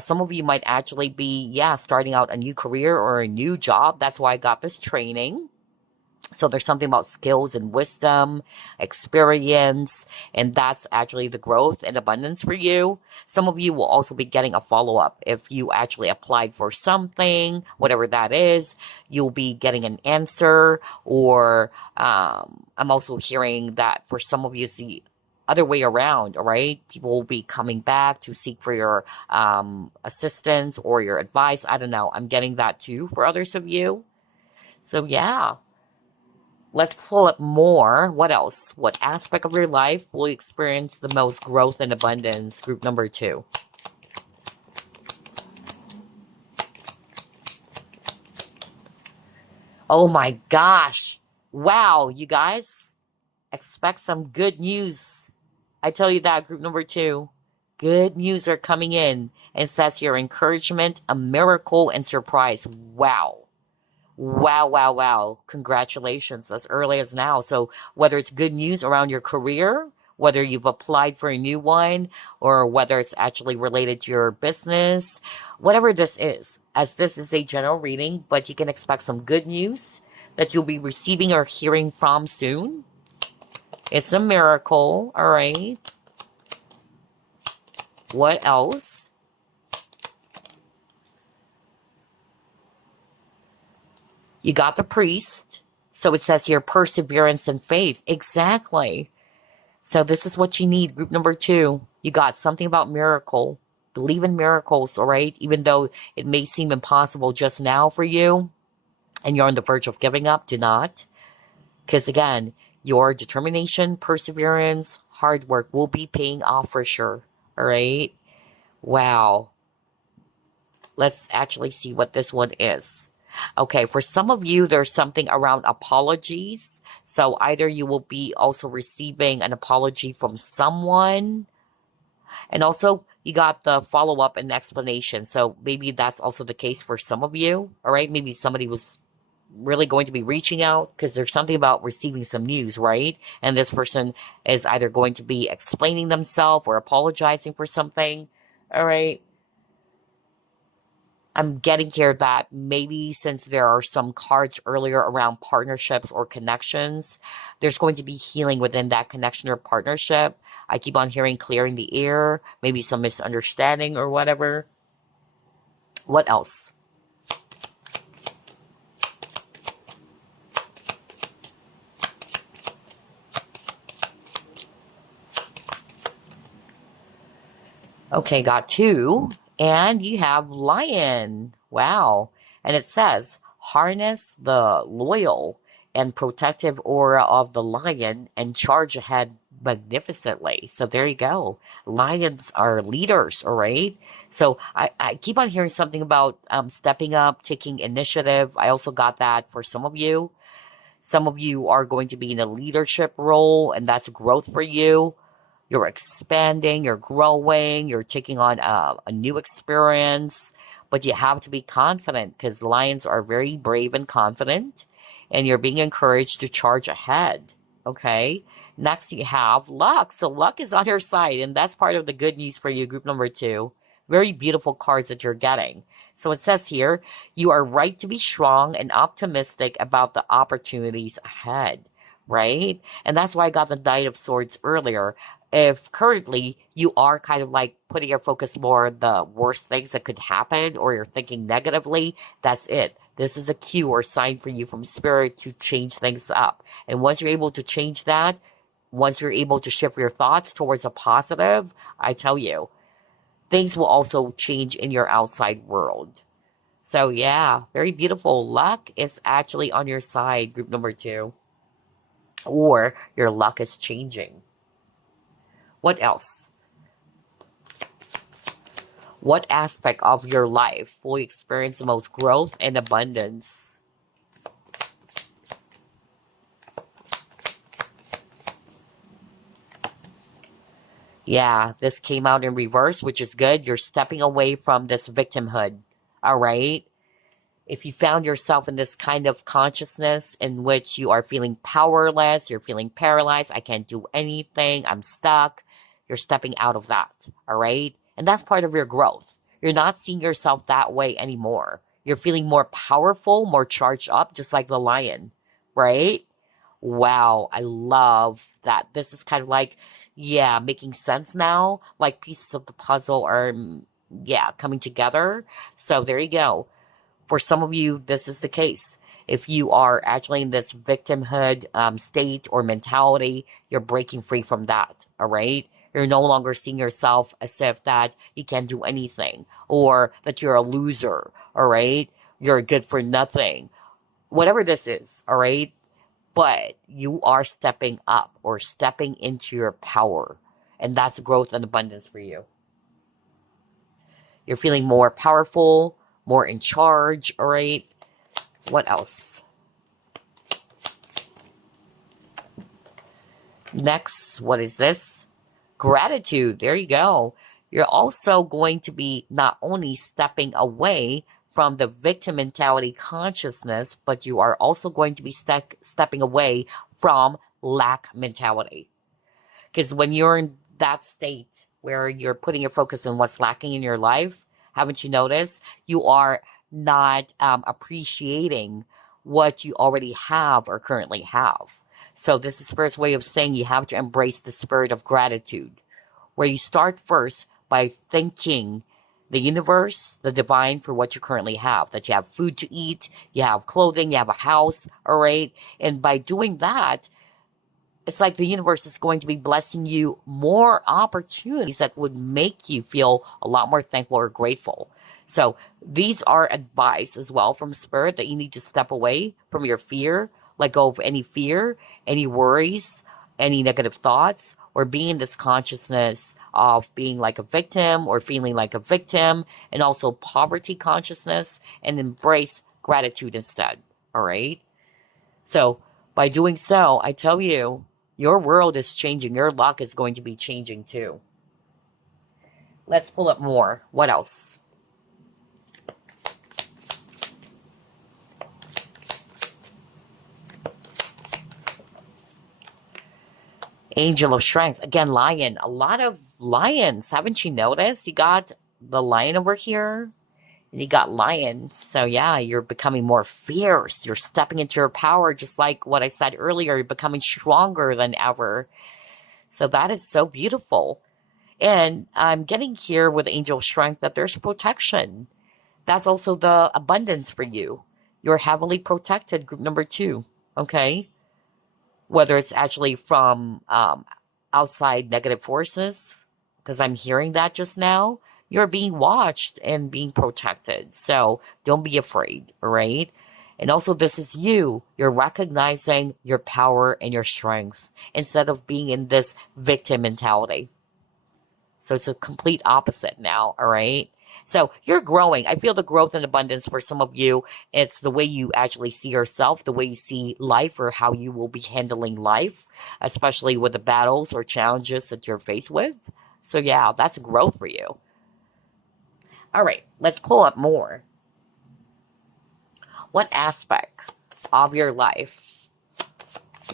Some of you might actually be, starting out a new career or a new job. That's why I got this training. So there's something about skills and wisdom, experience, and that's actually the growth and abundance for you. Some of you will also be getting a follow-up. If you actually applied for something, whatever that is, you'll be getting an answer. Or I'm also hearing that for some of you, it's the other way around, all right? People will be coming back to seek for your assistance or your advice. I don't know. I'm getting that too for others of you. So yeah. Let's pull up more. What else? What aspect of your life will you experience the most growth and abundance? Group number 2. Oh my gosh. Wow, you guys. Expect some good news. I tell you that, group number 2. Good news are coming in. It says here encouragement, a miracle, and surprise. Wow. Wow, wow, wow. Congratulations, as early as now. So, whether it's good news around your career, whether you've applied for a new one, or whether it's actually related to your business, whatever this is, as this is a general reading, but you can expect some good news that you'll be receiving or hearing from soon. It's a miracle, all right? What else? You got the priest. So it says here perseverance and faith. Exactly. So this is what you need. Group number 2. You got something about miracle. Believe in miracles, all right? Even though it may seem impossible just now for you and you're on the verge of giving up, do not. Because again, your determination, perseverance, hard work will be paying off for sure. All right? Wow. Let's actually see what this one is. Okay, for some of you, there's something around apologies. So either you will be also receiving an apology from someone, and also you got the follow-up and explanation. So maybe that's also the case for some of you, all right? Maybe somebody was really going to be reaching out because there's something about receiving some news, right? And this person is either going to be explaining themselves or apologizing for something, all right? I'm getting here that maybe since there are some cards earlier around partnerships or connections, there's going to be healing within that connection or partnership. I keep on hearing clearing the air, maybe some misunderstanding or whatever. What else? Okay, got 2. And you have lion. Wow. And it says, harness the loyal and protective aura of the lion and charge ahead magnificently. So there you go. Lions are leaders, all right? So I keep on hearing something about stepping up, taking initiative. I also got that for some of you. Some of you are going to be in a leadership role, and that's growth for you. You're expanding, you're growing, you're taking on a new experience, but you have to be confident because lions are very brave and confident, and you're being encouraged to charge ahead. Okay. Next, you have luck. So luck is on your side, and that's part of the good news for you, group number 2. Very beautiful cards that you're getting. So it says here, you are right to be strong and optimistic about the opportunities ahead, right? And that's why I got the Knight of Swords earlier. If currently you are kind of like putting your focus more on the worst things that could happen or you're thinking negatively, that's it. This is a cue or sign for you from spirit to change things up. And once you're able to change that, once you're able to shift your thoughts towards a positive, I tell you, things will also change in your outside world. So yeah, very beautiful. Luck is actually on your side, group number 2. Or your luck is changing. What else? What aspect of your life will experience the most growth and abundance? Yeah, this came out in reverse, which is good. You're stepping away from this victimhood. All right. If you found yourself in this kind of consciousness in which you are feeling powerless, you're feeling paralyzed, I can't do anything, I'm stuck, you're stepping out of that. All right. And that's part of your growth. You're not seeing yourself that way anymore. You're feeling more powerful, more charged up, just like the lion, right? Wow, I love that. This is kind of like, yeah, making sense now. Like pieces of the puzzle are, yeah, coming together. So there you go. For some of you, this is the case. If you are actually in this victimhood state or mentality, you're breaking free from that, all right? You're no longer seeing yourself as if that you can't do anything or that you're a loser, all right? You're good for nothing. Whatever this is, all right? But you are stepping up or stepping into your power. And that's growth and abundance for you. You're feeling more powerful, more in charge, all right? What else? Next, what is this? Gratitude. There you go. you're also going to be not only stepping away from the victim mentality consciousness, but you are also going to be stepping away from lack mentality. Because when you're in that state where you're putting your focus on what's lacking in your life, haven't you noticed? You are not appreciating what you already have or currently have. So this is Spirit's way of saying you have to embrace the spirit of gratitude, where you start first by thanking the universe, the divine, for what you currently have. That you have food to eat, you have clothing, you have a house, all right? And by doing that, it's like the universe is going to be blessing you more opportunities that would make you feel a lot more thankful or grateful. So these are advice as well from Spirit that you need to step away from your fear, let go of any fear, any worries, any negative thoughts, or being in this consciousness of being like a victim or feeling like a victim, and also poverty consciousness, and embrace gratitude instead. All right. So by doing so, I tell you, your world is changing. Your luck is going to be changing too. Let's pull up more. What else? Angel of Strength. Again, lion. A lot of lions. Haven't you noticed? You got the lion over here, and you got lion. So yeah, you're becoming more fierce. You're stepping into your power, just like what I said earlier. You're becoming stronger than ever. So that is so beautiful. And I'm getting here with Angel of Strength that there's protection. That's also the abundance for you. You're heavily protected, group number 2. Okay? Whether it's actually from outside negative forces, because I'm hearing that just now, you're being watched and being protected. So don't be afraid, all right? And also, this is you. You're recognizing your power and your strength instead of being in this victim mentality. So it's a complete opposite now, all right? So you're growing. I feel the growth and abundance for some of you. It's the way you actually see yourself, the way you see life, or how you will be handling life, especially with the battles or challenges that you're faced with. So yeah, that's growth for you. All right, let's pull up more. What aspect of your life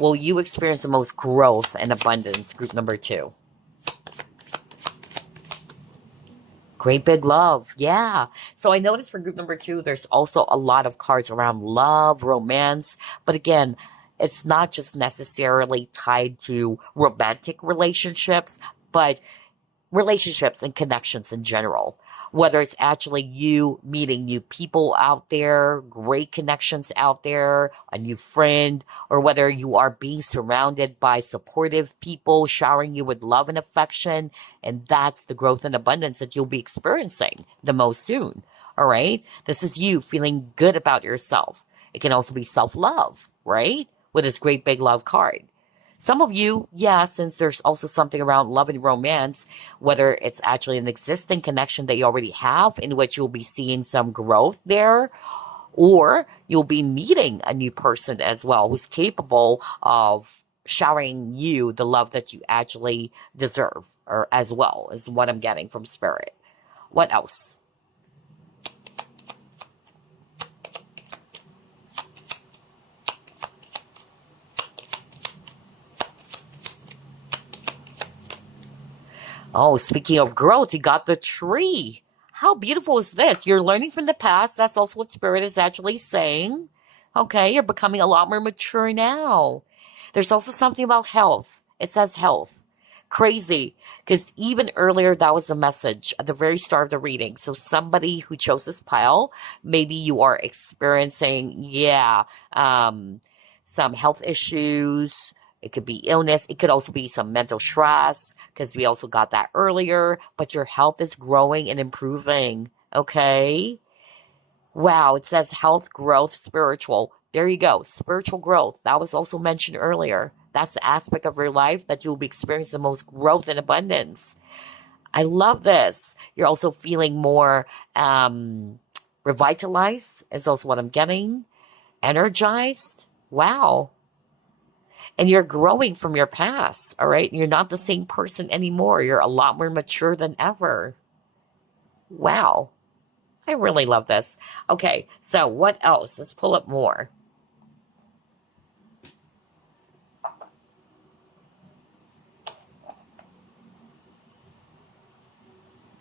will you experience the most growth and abundance? Group number 2. Great big love. Yeah. So I noticed for group number 2, there's also a lot of cards around love, romance. But again, it's not just necessarily tied to romantic relationships, but relationships and connections in general. Whether it's actually you meeting new people out there, great connections out there, a new friend, or whether you are being surrounded by supportive people, showering you with love and affection. And that's the growth and abundance that you'll be experiencing the most soon. All right? This is you feeling good about yourself. It can also be self-love, right? With this great big love card. Some of you, yeah, since there's also something around love and romance, whether it's actually an existing connection that you already have in which you'll be seeing some growth there, or you'll be meeting a new person as well who's capable of showering you the love that you actually deserve, or as well, is what I'm getting from Spirit. What else? Oh, speaking of growth, you got the tree. How beautiful is this? You're learning from the past. That's also what Spirit is actually saying. Okay, you're becoming a lot more mature now. There's also something about health. It says health. Crazy. Because even earlier, that was a message at the very start of the reading. So somebody who chose this pile, maybe you are experiencing, some health issues. It could be illness. It could also be some mental stress, because we also got that earlier. But your health is growing and improving. Okay? Wow, it says health, growth, spiritual. There you go. Spiritual growth. That was also mentioned earlier. That's the aspect of your life that you'll be experiencing the most growth and abundance. I love this. You're also feeling more revitalized, is also what I'm getting. Energized. Wow. And you're growing from your past, all right? You're not the same person anymore. You're a lot more mature than ever. Wow. I really love this. Okay, so what else? Let's pull up more.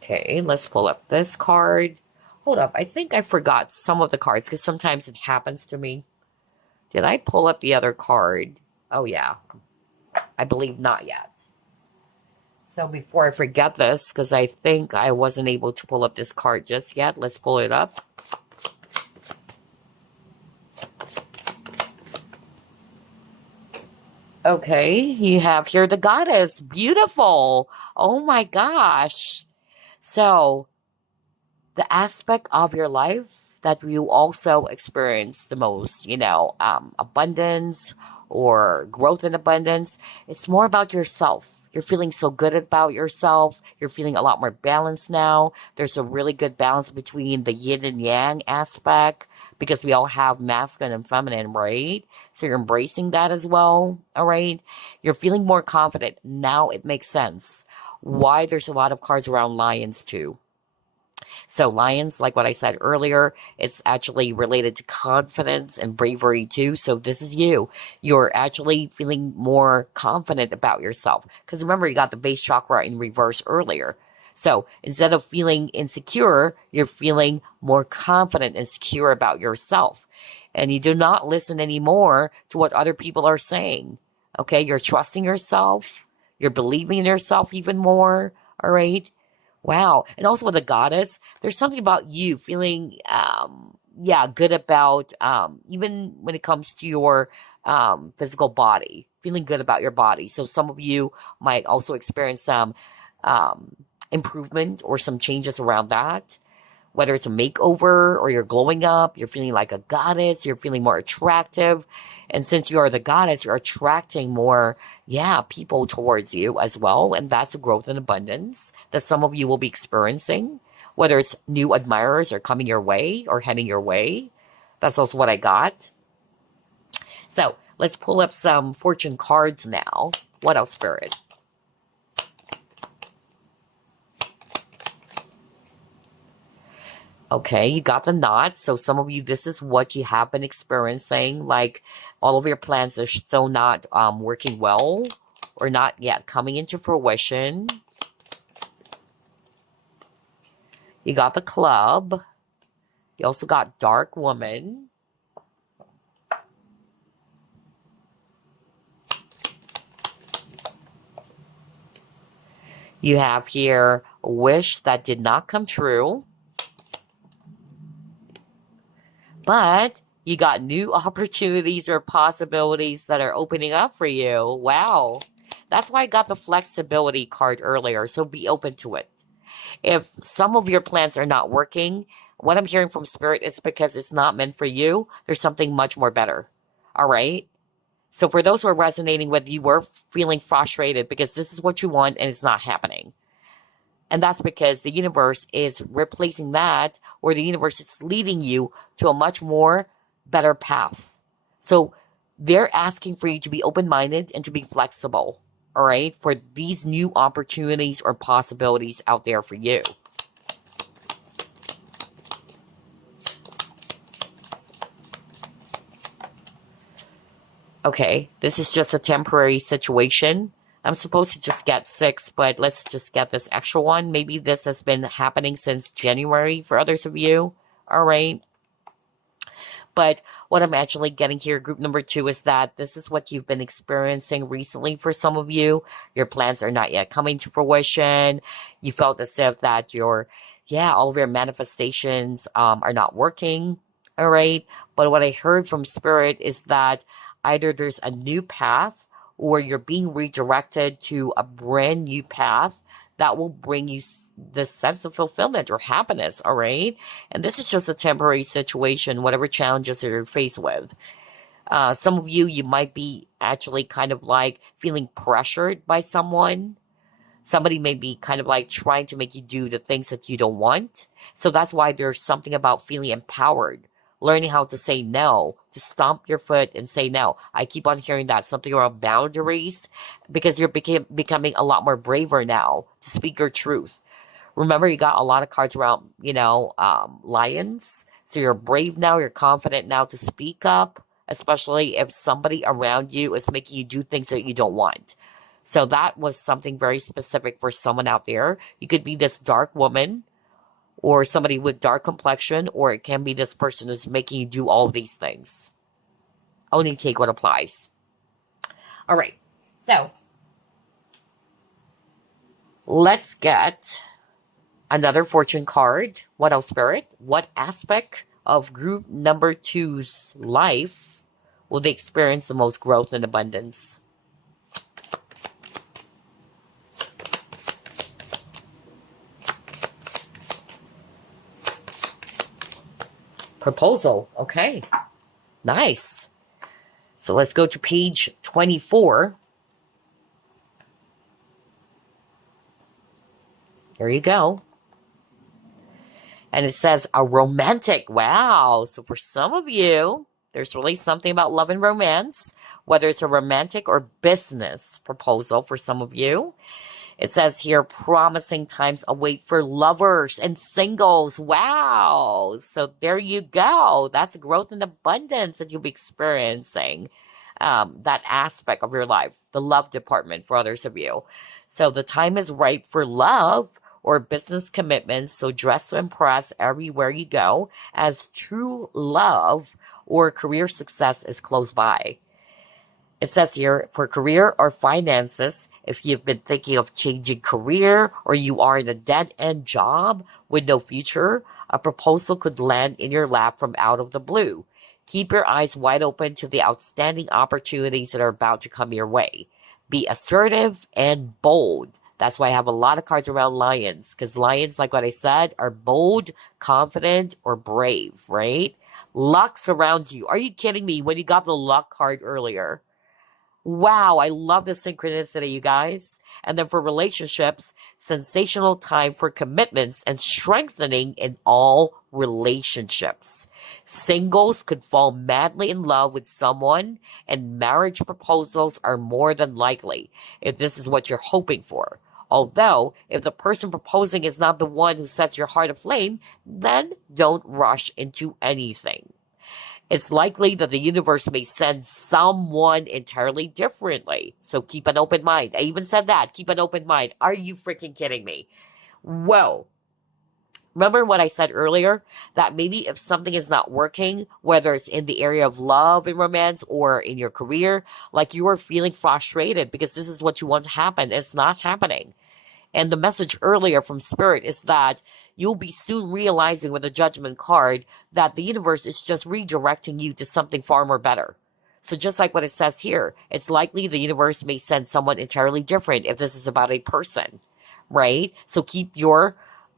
Okay, let's pull up this card. Hold up, I think I forgot some of the cards because sometimes it happens to me. Did I pull up the other card? Oh, yeah. I believe not yet. So before I forget this, because I think I wasn't able to pull up this card just yet, let's pull it up. Okay, you have here the goddess. Beautiful. Oh my gosh. So, the aspect of your life that you also experience the most, abundance or growth in abundance, it's more about yourself. You're feeling so good about yourself. You're feeling a lot more balanced now. There's a really good balance between the yin and yang aspect because we all have masculine and feminine, right? So you're embracing that as well, all right? You're feeling more confident. Now it makes sense why there's a lot of cards around lions too. So lions, like what I said earlier, it's actually related to confidence and bravery too. So this is you. You're actually feeling more confident about yourself. Because remember, you got the base chakra in reverse earlier. So instead of feeling insecure, you're feeling more confident and secure about yourself. And you do not listen anymore to what other people are saying. Okay, you're trusting yourself. You're believing in yourself even more. All right. Wow. And also with the goddess, there's something about you feeling, yeah, good about, even when it comes to your physical body, feeling good about your body. So some of you might also experience some um, improvement or some changes around that, whether it's a makeover or you're glowing up, you're feeling like a goddess, you're feeling more attractive. And since you are the goddess, you're attracting more, yeah, people towards you as well. And that's the growth and abundance that some of you will be experiencing, whether it's new admirers are coming your way or heading your way. That's also what I got. So let's pull up some fortune cards now. What else, Spirit? Okay, you got the knot. So some of you, this is what you have been experiencing. Like all of your plans are still not working well or not yet coming into fruition. You got the club. You also got dark woman. You have here a wish that did not come true. But you got new opportunities or possibilities that are opening up for you. Wow. That's why I got the flexibility card earlier. So be open to it. If some of your plans are not working, what I'm hearing from Spirit is because it's not meant for you. There's something much more better. All right. So for those who are resonating with you, were feeling frustrated because this is what you want and it's not happening. And that's because the universe is replacing that, or the universe is leading you to a much more better path. So they're asking for you to be open-minded and to be flexible, all right, for these new opportunities or possibilities out there for you. Okay, this is just a temporary situation. I'm supposed to just get 6, but let's just get this extra one. Maybe this has been happening since January for others of you. All right. But what I'm actually getting here, group number 2, is that this is what you've been experiencing recently for some of you. Your plans are not yet coming to fruition. You felt as if that all of your manifestations are not working. All right. But what I heard from Spirit is that either there's a new path or you're being redirected to a brand new path that will bring you this sense of fulfillment or happiness, all right? And this is just a temporary situation, whatever challenges you're faced with. Some of you might be actually kind of like feeling pressured by someone. Somebody may be kind of like trying to make you do the things that you don't want. So that's why there's something about feeling empowered learning how to say no, to stomp your foot and say no. I keep on hearing that, something around boundaries, because you're becoming a lot more braver now to speak your truth. Remember, you got a lot of cards around, lions. So you're brave now, you're confident now to speak up, especially if somebody around you is making you do things that you don't want. So that was something very specific for someone out there. You could be this dark woman or somebody with dark complexion, or it can be this person who's making you do all of these things. Only take what applies. All right. So let's get another fortune card. What else, Spirit? What aspect of group number two's life will they experience the most growth and abundance? Proposal. Okay. Nice. So let's go to page 24. There you go. And it says a romantic. Wow. So for some of you, there's really something about love and romance, whether it's a romantic or business proposal for some of you. It says here, promising times await for lovers and singles. Wow. So there you go. That's the growth and abundance that you'll be experiencing. That aspect of your life, the love department for others of you. So the time is ripe for love or business commitments. So dress to impress everywhere you go, as true love or career success is close by. It says here, for career or finances, if you've been thinking of changing career or you are in a dead-end job with no future, a proposal could land in your lap from out of the blue. Keep your eyes wide open to the outstanding opportunities that are about to come your way. Be assertive and bold. That's why I have a lot of cards around lions, because lions, like what I said, are bold, confident, or brave, right? Luck surrounds you. Are you kidding me? When you got the luck card earlier, wow, I love the synchronicity, you guys. And then for relationships, sensational time for commitments and strengthening in all relationships. Singles could fall madly in love with someone, and marriage proposals are more than likely if this is what you're hoping for. Although, if the person proposing is not the one who sets your heart aflame, then don't rush into anything. It's likely that the universe may send someone entirely differently. So keep an open mind. I even said that. Keep an open mind. Are you freaking kidding me? Whoa. Remember what I said earlier? That maybe if something is not working, whether it's in the area of love and romance or in your career, like you are feeling frustrated because this is what you want to happen. It's not happening. And the message earlier from Spirit is that you'll be soon realizing with the Judgment card that the universe is just redirecting you to something far more better. So just like what it says here, it's likely the universe may send someone entirely different if this is about a person, right? So keep your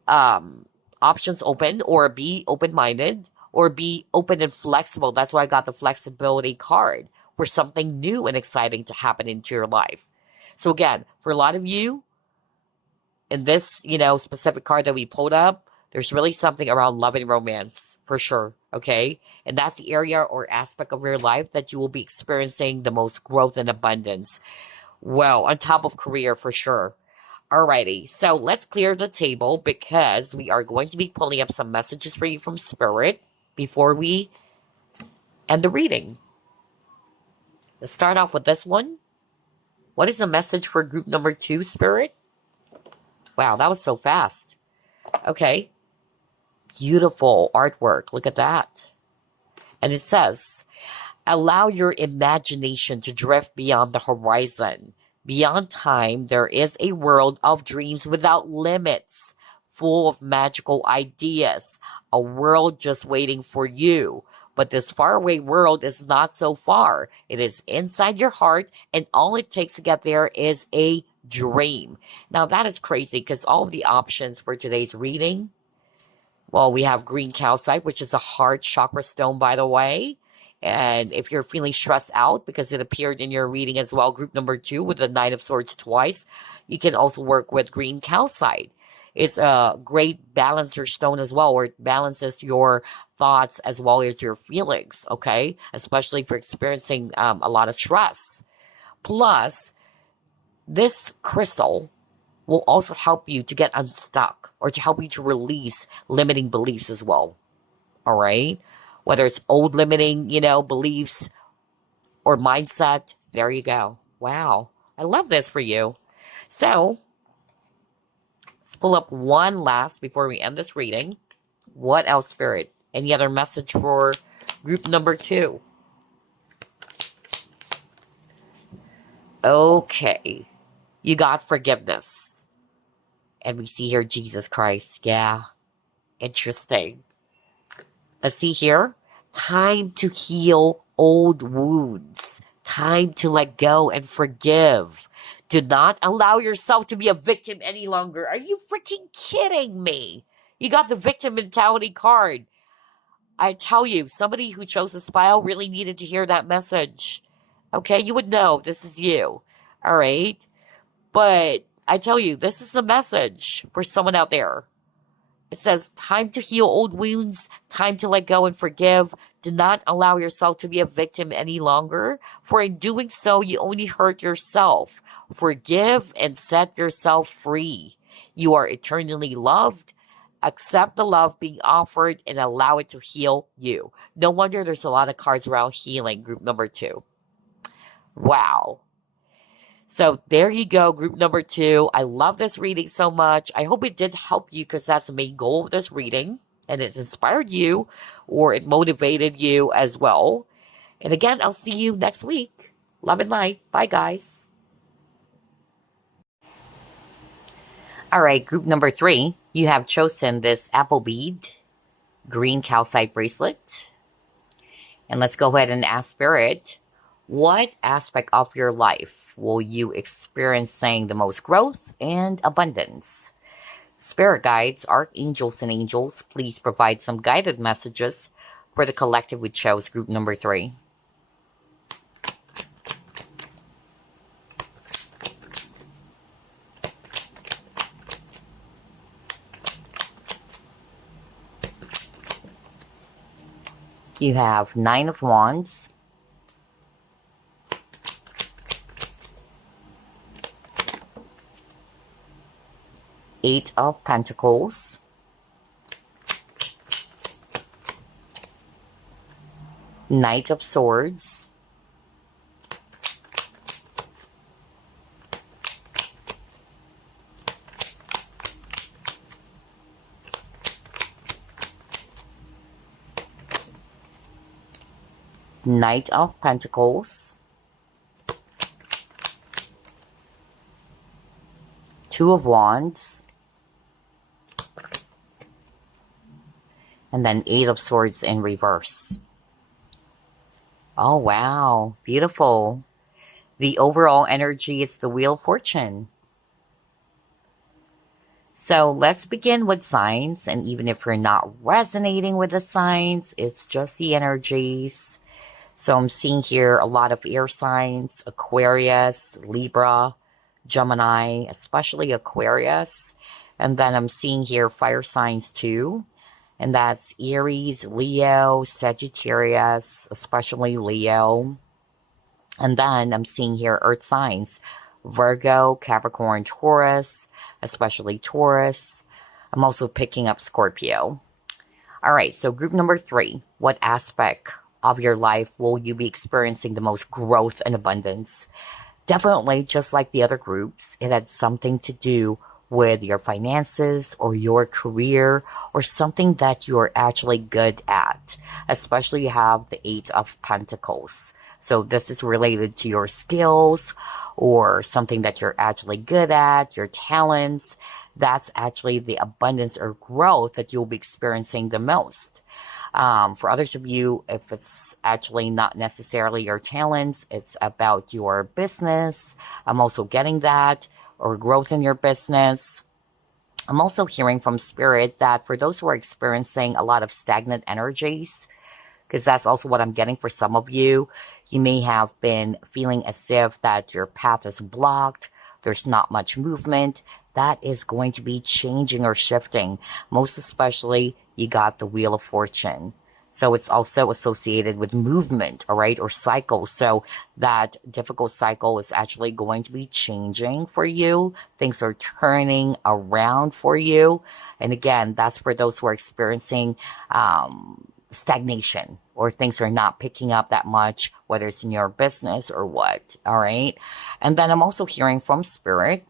options open, or be open-minded, or be open and flexible. That's why I got the flexibility card, for something new and exciting to happen into your life. So again, for a lot of you, in this, specific card that we pulled up, there's really something around love and romance, for sure, okay? And that's the area or aspect of your life that you will be experiencing the most growth and abundance. Well, on top of career, for sure. Alrighty, so let's clear the table, because we are going to be pulling up some messages for you from Spirit before we end the reading. Let's start off with this one. What is the message for group number 2, Spirit? Wow, that was so fast. Okay. Beautiful artwork. Look at that. And it says, allow your imagination to drift beyond the horizon. Beyond time, there is a world of dreams without limits, full of magical ideas. A world just waiting for you. But this faraway world is not so far. It is inside your heart, and all it takes to get there is a dream. Now that is crazy, because all of the options for today's reading, well, we have green calcite, which is a heart chakra stone, by the way. And if you're feeling stressed out, because it appeared in your reading as well, group number 2 with the Knight of Swords twice, you can also work with green calcite. It's a great balancer stone as well, where it balances your thoughts as well as your feelings, okay? Especially if you're experiencing a lot of stress. Plus, this crystal will also help you to get unstuck or to help you to release limiting beliefs as well, all right? Whether it's old limiting, beliefs or mindset, there you go. Wow, I love this for you. So, let's pull up one last before we end this reading. What else, Spirit? Any other message for group number 2? Okay. You got forgiveness. And we see here Jesus Christ. Yeah. Interesting. Let's see here. Time to heal old wounds. Time to let go and forgive. Do not allow yourself to be a victim any longer. Are you freaking kidding me? You got the victim mentality card. I tell you, somebody who chose this file really needed to hear that message. Okay, you would know this is you. All right? But I tell you, this is the message for someone out there. It says, time to heal old wounds, time to let go and forgive. Do not allow yourself to be a victim any longer, for in doing so, you only hurt yourself. Forgive and set yourself free. You are eternally loved. Accept the love being offered and allow it to heal you. No wonder there's a lot of cards around healing, group number 2. Wow. So there you go, group number 2. I love this reading so much. I hope it did help you because that's the main goal of this reading. And it inspired you or it motivated you as well. And again, I'll see you next week. Love and light. Bye, guys. All right, group number 3. You have chosen this apple bead, green calcite bracelet. And let's go ahead and ask Spirit, what aspect of your life will you experiencing the most growth and abundance? Spirit guides, archangels, and angels, please provide some guided messages for the collective we chose, group number 3. You have 9 of Wands, Eight of Pentacles, Knight of Swords, Knight of Pentacles, Two of Wands, and then Eight of Swords in reverse. Oh, wow. Beautiful. The overall energy is the Wheel of Fortune. So let's begin with signs. And even if you're not resonating with the signs, it's just the energies. So I'm seeing here a lot of air signs, Aquarius, Libra, Gemini, especially Aquarius. And then I'm seeing here fire signs too. And that's Aries, Leo, Sagittarius, especially Leo. And then I'm seeing here earth signs, Virgo, Capricorn, Taurus, especially Taurus. I'm also picking up Scorpio. All right, so group number 3, what aspect of your life will you be experiencing the most growth and abundance? Definitely, just like the other groups, it had something to do with your finances or your career or something that you're actually good at. Especially you have the 8 of Pentacles. So this is related to your skills or something that you're actually good at, your talents. That's actually the abundance or growth that you'll be experiencing the most. For others of you, if it's actually not necessarily your talents, it's about your business. I'm also getting that, or growth in your business. I'm also hearing from Spirit that for those who are experiencing a lot of stagnant energies, because that's also what I'm getting for some of you, you may have been feeling as if that your path is blocked, there's not much movement. That is going to be changing or shifting. Most especially, you got the Wheel of Fortune. So it's also associated with movement, all right, or cycle. So that difficult cycle is actually going to be changing for you. Things are turning around for you. And again, that's for those who are experiencing stagnation, or things are not picking up that much, whether it's in your business or what, all right? And then I'm also hearing from Spirit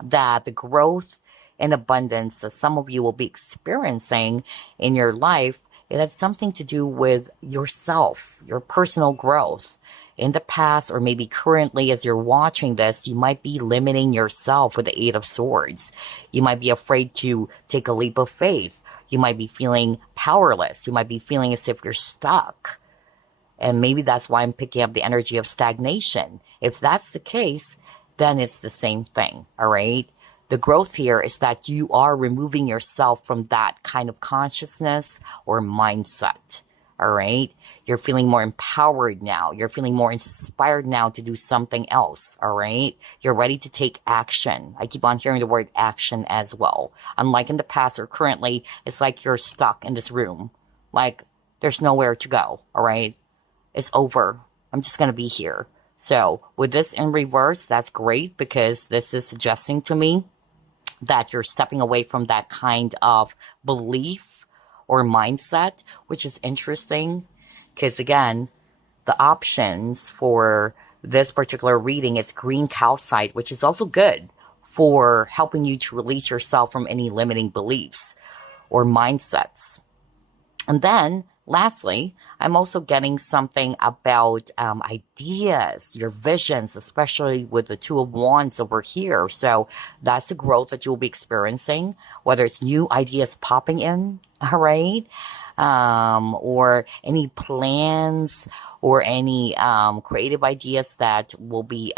that the growth and abundance that some of you will be experiencing in your life, it has something to do with yourself, your personal growth. In the past, or maybe currently as you're watching this, you might be limiting yourself with the Eight of Swords. You might be afraid to take a leap of faith. You might be feeling powerless. You might be feeling as if you're stuck. And maybe that's why I'm picking up the energy of stagnation. If that's the case, then it's the same thing, all right? The growth here is that you are removing yourself from that kind of consciousness or mindset, all right? You're feeling more empowered now. You're feeling more inspired now to do something else, all right? You're ready to take action. I keep on hearing the word action as well. Unlike in the past or currently, it's like you're stuck in this room. Like there's nowhere to go, all right? It's over. I'm just going to be here. So with this in reverse, that's great, because this is suggesting to me that you're stepping away from that kind of belief or mindset, which is interesting, because again, the options for this particular reading is green calcite, which is also good for helping you to release yourself from any limiting beliefs or mindsets. And then lastly, I'm also getting something about ideas, your visions, especially with the Two of Wands over here. So that's the growth that you'll be experiencing, whether it's new ideas popping in, all right? Or any plans or any creative ideas that will be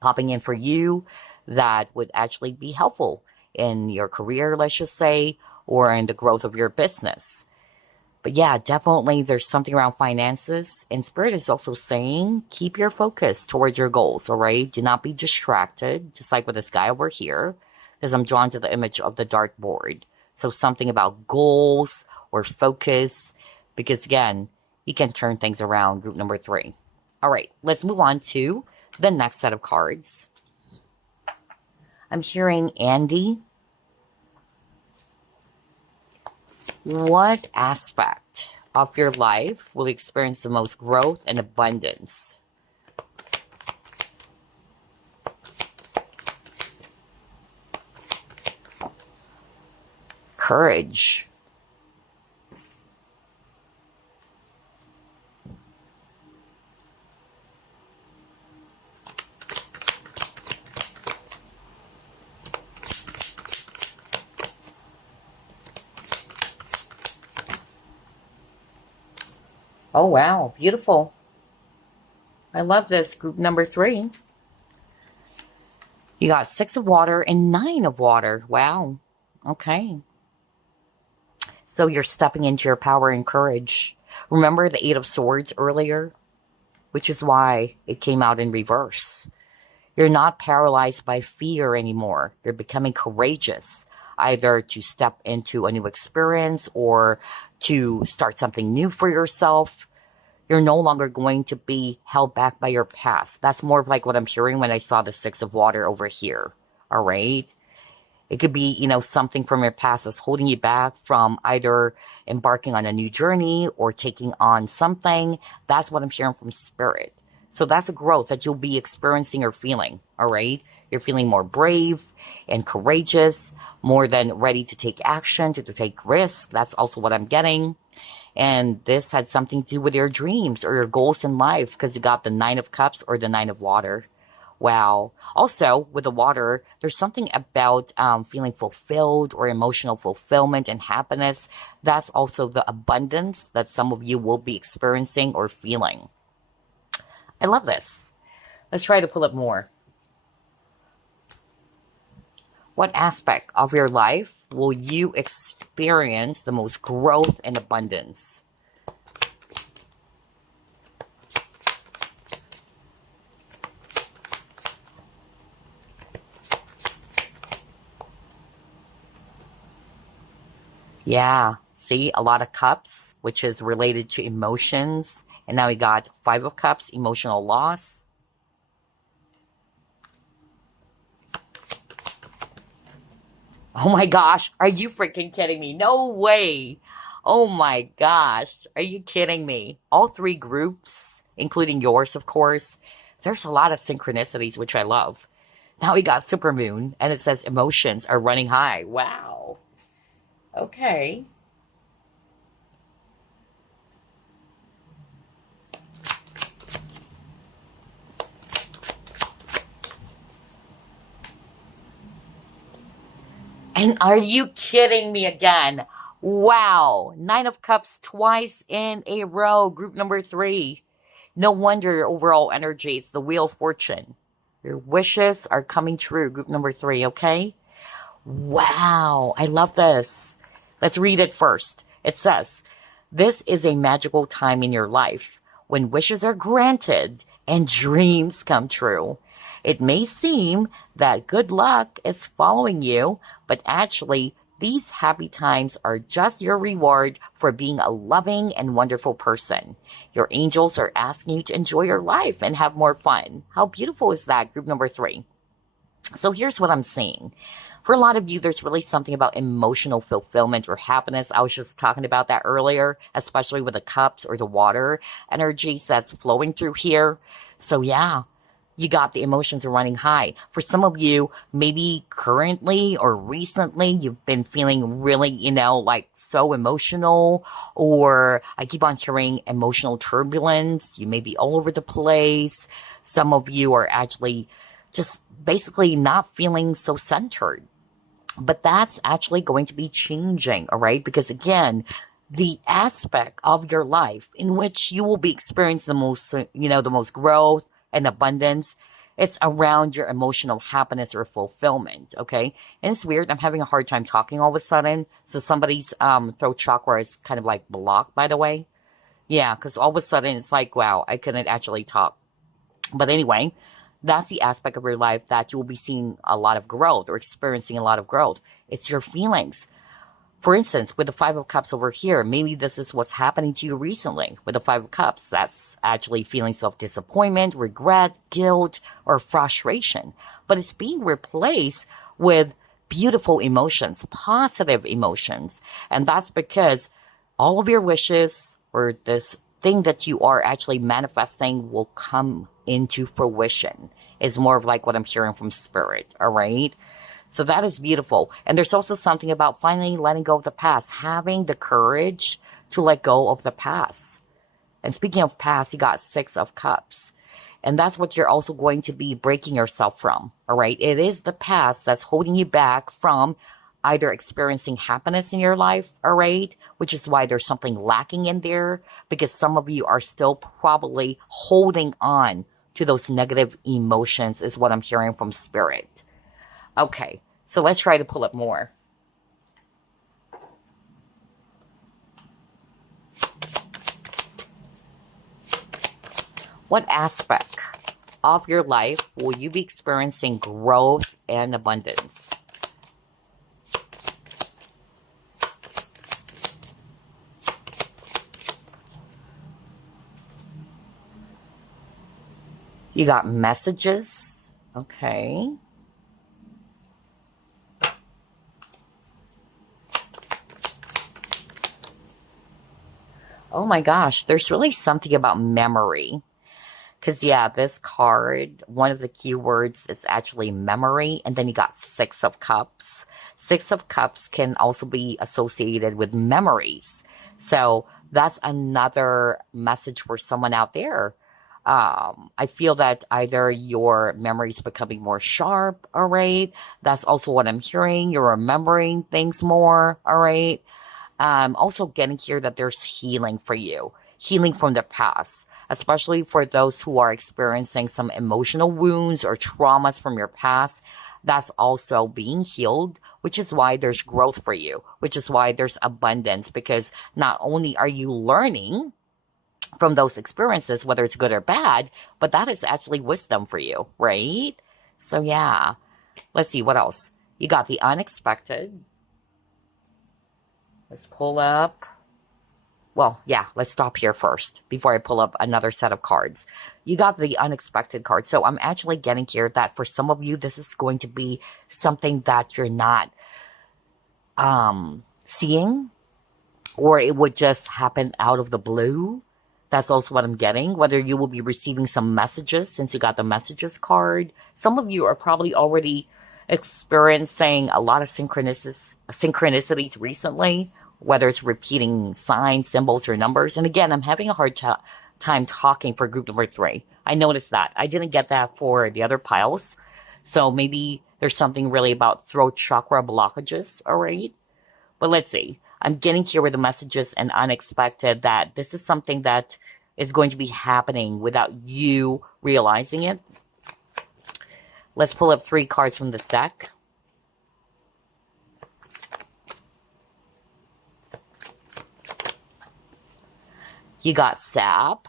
popping in for you that would actually be helpful in your career, let's just say, or in the growth of your business. But yeah, definitely there's something around finances. And Spirit is also saying, keep your focus towards your goals, all right? Do not be distracted, just like with this guy over here, because I'm drawn to the image of the dartboard. So something about goals or focus, because again, you can turn things around, group number 3. All right, let's move on to the next set of cards. I'm hearing Andy. What aspect of your life will experience the most growth and abundance? Courage. Oh, wow. Beautiful. I love this. Group number 3. You got 6 of water and 9 of water. Wow. Okay. So you're stepping into your power and courage. Remember the 8 of Swords earlier? Which is why it came out in reverse. You're not paralyzed by fear anymore. You're becoming courageous, either to step into a new experience or to start something new for yourself. You're no longer going to be held back by your past. That's more of like what I'm hearing when I saw the 6 of water over here. All right. It could be, something from your past that's holding you back from either embarking on a new journey or taking on something. That's what I'm hearing from Spirit. So that's a growth that you'll be experiencing or feeling, all right? You're feeling more brave and courageous, more than ready to take action, to take risks. That's also what I'm getting. And this had something to do with your dreams or your goals in life, because you got the 9 of Cups or the 9 of Water. Wow. Also, with the water, there's something about feeling fulfilled or emotional fulfillment and happiness. That's also the abundance that some of you will be experiencing or feeling. I love this. Let's try to pull up more. What aspect of your life will you experience the most growth and abundance? Yeah, See, a lot of cups, which is related to emotions. And now we got Five of Cups, emotional loss. Oh my gosh, are you freaking kidding me? No way. Oh my gosh, are you kidding me? All three groups, including yours, of course, there's a lot of synchronicities, which I love. Now we got Supermoon, and it says emotions are running high. Wow. Okay. And are you kidding me again? Wow. Nine of Cups twice in a row. Group number three. No wonder your overall energy is the Wheel of Fortune. Your wishes are coming true. Group number three, okay? Wow. I love this. Let's read it first. It says, this is a magical time in your life when wishes are granted and dreams come true. It may seem that good luck is following you, but actually, these happy times are just your reward for being a loving and wonderful person. Your angels are asking you to enjoy your life and have more fun. How beautiful is that, group number three? So here's what I'm seeing. For a lot of you, there's really something about emotional fulfillment or happiness. I was just talking about that earlier, especially with the cups or the water energies that's flowing through here. So yeah, you got the emotions are running high. For some of you, maybe currently or recently, you've been feeling really, like so emotional, or I keep on hearing emotional turbulence. You may be all over the place. Some of you are actually just basically not feeling so centered. But that's actually going to be changing, all right? Because again, the aspect of your life in which you will be experiencing the most growth and abundance, it's around your emotional happiness or fulfillment, okay? And it's weird, I'm having a hard time talking all of a sudden. So somebody's throat chakra is kind of like blocked, by the way. Yeah, because all of a sudden it's like, wow, I couldn't actually talk. But anyway, that's the aspect of your life that you will be seeing a lot of growth or experiencing a lot of growth. It's your feelings. For instance, with the Five of Cups over here, maybe this is what's happening to you recently with the Five of Cups. That's actually feelings of disappointment, regret, guilt, or frustration. But it's being replaced with beautiful emotions, positive emotions. And that's because all of your wishes or this thing that you are actually manifesting will come into fruition. Is more of like what I'm hearing from spirit, all right? So that is beautiful. And there's also something about finally letting go of the past, having the courage to let go of the past. And speaking of past, you got Six of Cups. And that's what you're also going to be breaking yourself from, all right? It is the past that's holding you back from either experiencing happiness in your life, all right? Which is why there's something lacking in there, because some of you are still probably holding on to those negative emotions is what I'm hearing from spirit. Okay, so let's try to pull it more. What aspect of your life will you be experiencing growth and abundance? You got messages. Okay. Oh my gosh, there's really something about memory. Because, yeah, this card, one of the keywords is actually memory. And then you got Six of Cups. Six of Cups can also be associated with memories. So that's another message for someone out there. I feel that either your memory is becoming more sharp, all right? That's also what I'm hearing. You're remembering things more, all right? Also getting here that there's healing for you, healing from the past, especially for those who are experiencing some emotional wounds or traumas from your past. That's also being healed, which is why there's growth for you, which is why there's abundance, because not only are you learning from those experiences, whether it's good or bad, but that is actually wisdom for you, right? So yeah, let's see what else. You got the unexpected. Let's pull up. Well, yeah, let's stop here first before I pull up another set of cards. You got the unexpected card. So I'm actually getting here that for some of you, this is going to be something that you're not seeing, or it would just happen out of the blue. That's also what I'm getting. Whether you will be receiving some messages since you got the messages card. Some of you are probably already experiencing a lot of synchronicities recently, whether it's repeating signs, symbols, or numbers. And again, I'm having a hard time talking for group number 3. I noticed that. I didn't get that for the other piles. So maybe there's something really about throat chakra blockages, all right? But let's see. I'm getting here with the messages and unexpected that this is something that is going to be happening without you realizing it. Let's pull up 3 cards from this deck. You got Sap.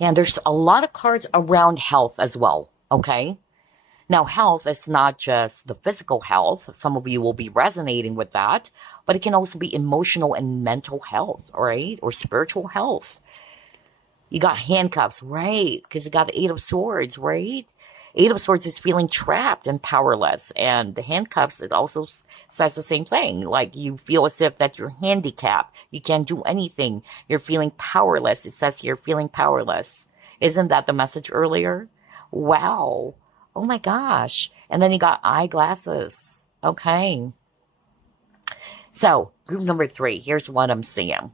And there's a lot of cards around health as well, okay? Now, health is not just the physical health. Some of you will be resonating with that, but it can also be emotional and mental health, all right? Or spiritual health. You got handcuffs, right? Because you got the 8 of Swords, right? 8 of Swords is feeling trapped and powerless. And the handcuffs, it also says the same thing. Like you feel as if that you're handicapped. You can't do anything. You're feeling powerless. It says you're feeling powerless. Isn't that the message earlier? Wow. Oh my gosh. And then you got eyeglasses. Okay. So, group number 3, here's what I'm seeing.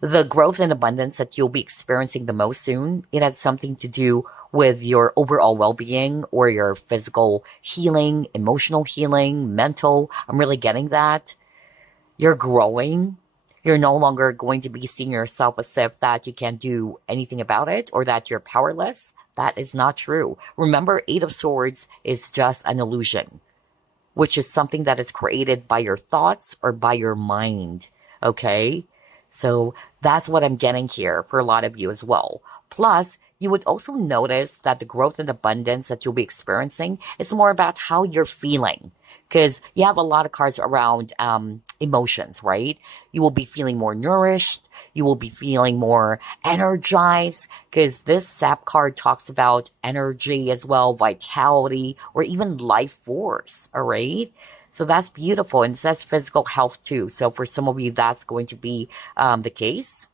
The growth and abundance that you'll be experiencing the most soon, it has something to do with your overall well-being or your physical healing, emotional healing, mental. I'm really getting that. You're growing. You're no longer going to be seeing yourself as if that you can't do anything about it or that you're powerless. That is not true. Remember, 8 of Swords is just an illusion, which is something that is created by your thoughts or by your mind, okay? So that's what I'm getting here for a lot of you as well. Plus, you would also notice that the growth and abundance that you'll be experiencing is more about how you're feeling. Because you have a lot of cards around emotions, right? You will be feeling more nourished. You will be feeling more energized. Because this Sap card talks about energy as well, vitality, or even life force, all right? So that's beautiful. And it says physical health too. So for some of you, that's going to be the case.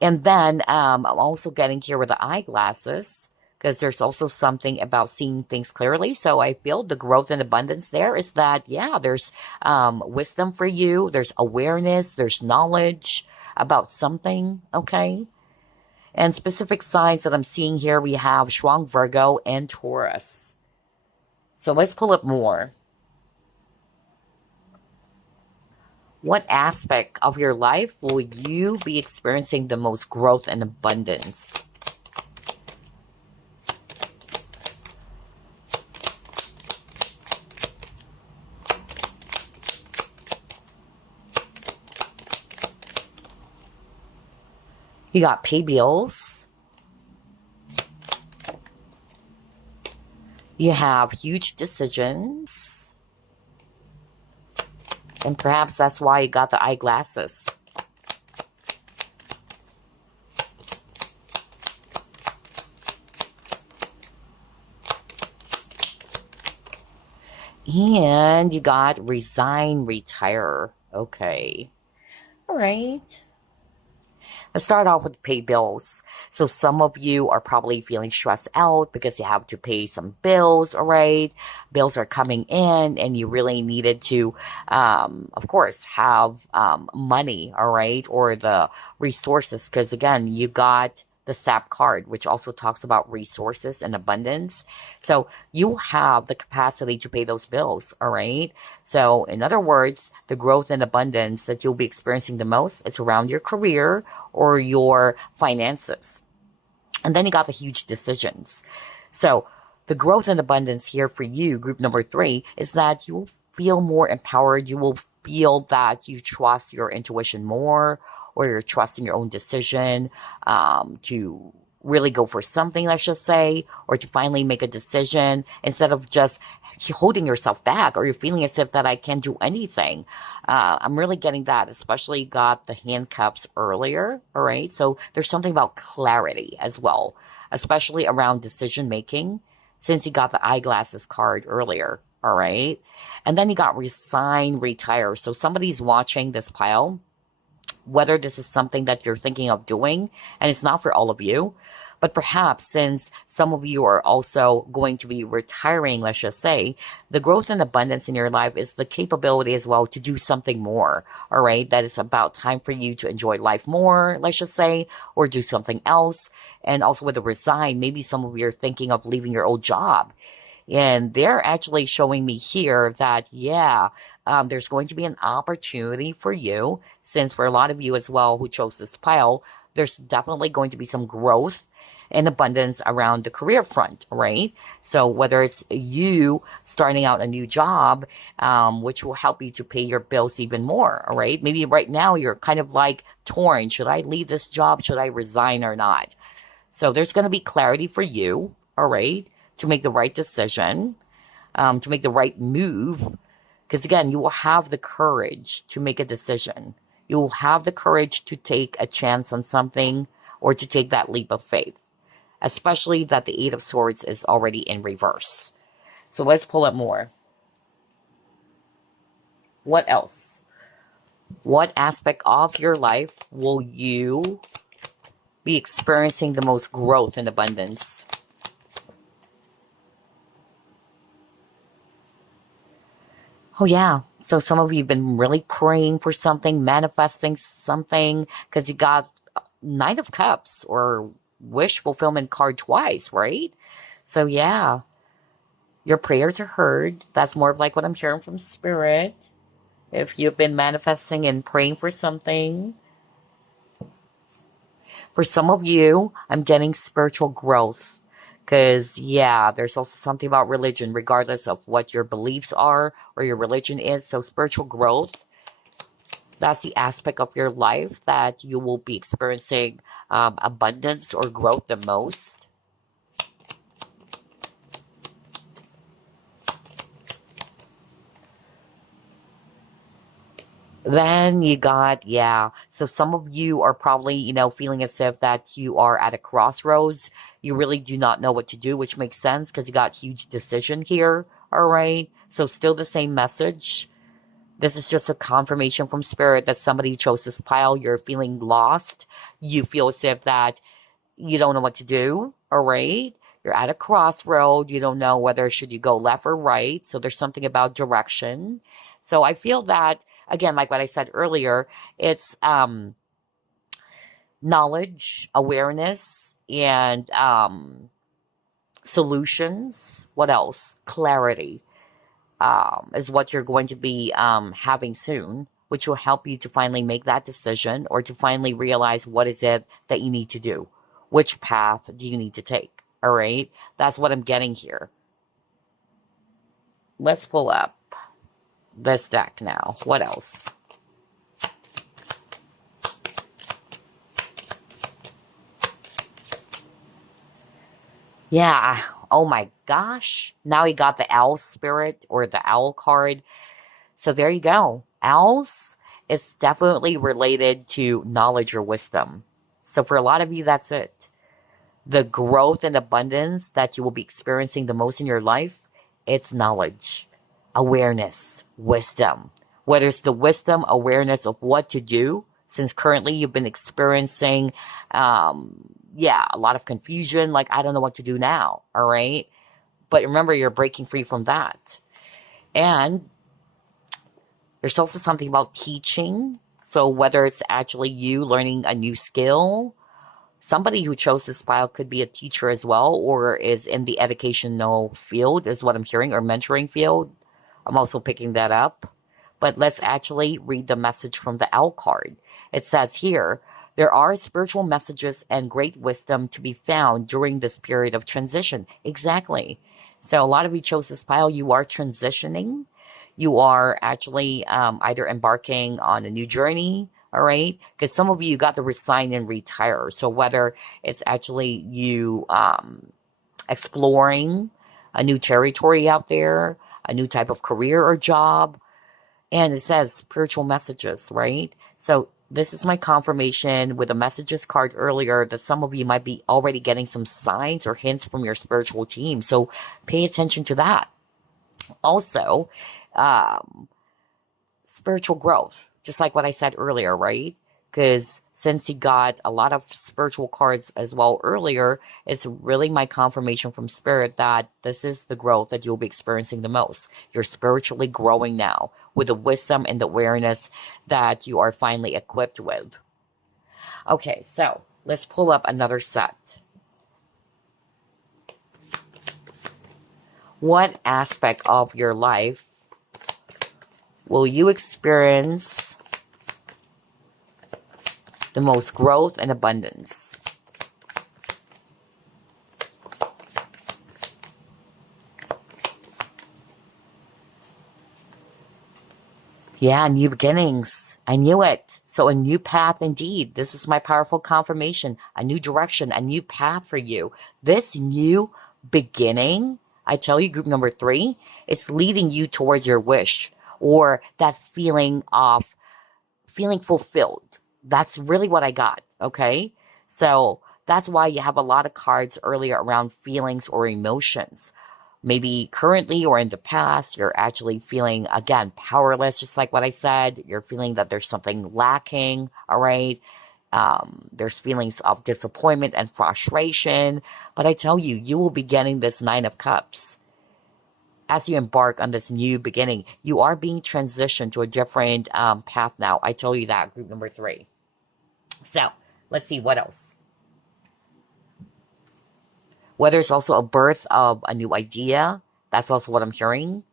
And then I'm also getting here with the eyeglasses because there's also something about seeing things clearly. So I feel the growth and abundance there is that, yeah, there's wisdom for you. There's awareness. There's knowledge about something, okay? And specific signs that I'm seeing here, we have strong Virgo and Taurus. So let's pull up more. What aspect of your life will you be experiencing the most growth and abundance? You got pay bills. You have huge decisions. And perhaps that's why you got the eyeglasses. And you got resign, retire. Okay. All right. Let's start off with pay bills. So some of you are probably feeling stressed out because you have to pay some bills, all right? Bills are coming in and you really needed to, of course, have money, all right? Or the resources because, again, you got the SAP card, which also talks about resources and abundance. So you have the capacity to pay those bills, all right? So in other words, the growth and abundance that you'll be experiencing the most is around your career or your finances. And then you got the huge decisions. So the growth and abundance here for you, group number 3, is that you will feel more empowered. You will feel that you trust your intuition more, or you're trusting your own decision to really go for something, let's just say, or to finally make a decision instead of just holding yourself back, or you're feeling as if that I can't do anything. I'm really getting that, especially got the handcuffs earlier. All right. So there's something about clarity as well, especially around decision making, since you got the eyeglasses card earlier. All right. And then you got resign, retire. So somebody's watching this pile, whether this is something that you're thinking of doing, and it's not for all of you, but perhaps since some of you are also going to be retiring, let's just say, the growth and abundance in your life is the capability as well to do something more, all right? That is about time for you to enjoy life more, let's just say, or do something else. And also with the resign, maybe some of you are thinking of leaving your old job. And they're actually showing me here that, yeah, there's going to be an opportunity for you, since for a lot of you as well who chose this pile, there's definitely going to be some growth and abundance around the career front, right? So whether it's you starting out a new job, which will help you to pay your bills even more, all right? Maybe right now you're kind of like torn. Should I leave this job? Should I resign or not? So there's going to be clarity for you, all right, to make the right decision, to make the right move. Because again, you will have the courage to make a decision. You will have the courage to take a chance on something or to take that leap of faith, especially that the Eight of Swords is already in reverse. So let's pull up more. What else? What aspect of your life will you be experiencing the most growth and abundance? Oh, yeah. So some of you have been really praying for something, manifesting something, because you got Knight of Cups or wish fulfillment card twice, right? So, yeah, your prayers are heard. That's more of like what I'm hearing from Spirit. If you've been manifesting and praying for something. For some of you, I'm getting spiritual growth. Because, yeah, there's also something about religion, regardless of what your beliefs are or your religion is. So spiritual growth, that's the aspect of your life that you will be experiencing abundance or growth the most. Then you got, yeah, so some of you are probably, feeling as if that you are at a crossroads. You really do not know what to do, which makes sense because you got huge decision here, all right? So still the same message. This is just a confirmation from Spirit that somebody chose this pile. You're feeling lost. You feel as if that you don't know what to do, all right? You're at a crossroad. You don't know whether should you go left or right. So there's something about direction. So I feel that, again, like what I said earlier, it's knowledge, awareness, and solutions. What else? Clarity is what you're going to be having soon, which will help you to finally make that decision or to finally realize what is it that you need to do. Which path do you need to take? All right? That's what I'm getting here. Let's pull up this deck now. What else? Yeah. Oh my gosh. Now you got the owl spirit or the owl card. So there you go. Owls is definitely related to knowledge or wisdom. So for a lot of you, that's it. The growth and abundance that you will be experiencing the most in your life, it's knowledge, awareness, wisdom. Whether it's the wisdom, awareness of what to do, since currently you've been experiencing, a lot of confusion, like, I don't know what to do now, all right? But remember, you're breaking free from that. And there's also something about teaching. So whether it's actually you learning a new skill, somebody who chose this file could be a teacher as well, or is in the educational field, is what I'm hearing, or mentoring field. I'm also picking that up. But let's actually read the message from the owl card. It says here, there are spiritual messages and great wisdom to be found during this period of transition. Exactly. So a lot of you chose this file. You are transitioning. You are actually either embarking on a new journey, All right, because some of you got to resign and retire. So whether it's actually you exploring a new territory out there, a new type of career or job, and it says spiritual messages, right? So this is my confirmation with the messages card earlier that some of you might be already getting some signs or hints from your spiritual team. So pay attention to that. Also, um, spiritual growth, just like what I said earlier, right? Because since you got a lot of spiritual cards as well earlier, it's really my confirmation from spirit that this is the growth that you'll be experiencing the most. You're spiritually growing now with the wisdom and the awareness that you are finally equipped with. Okay, so let's pull up another set. What aspect of your life will you experience the most growth and abundance? Yeah, new beginnings. I knew it. So a new path indeed. This is my powerful confirmation. A new direction, a new path for you. This new beginning, I tell you, group number 3, it's leading you towards your wish or that feeling of feeling fulfilled. That's really what I got, okay? So that's why you have a lot of cards earlier around feelings or emotions. Maybe currently or in the past, you're actually feeling, again, powerless, just like what I said. You're feeling that there's something lacking, all right? There's feelings of disappointment and frustration. But I tell you, you will be getting this Nine of Cups. As you embark on this new beginning, you are being transitioned to a different path now. I told you that, group number 3. So, let's see what else. Whether it's also a birth of a new idea, that's also what I'm hearing.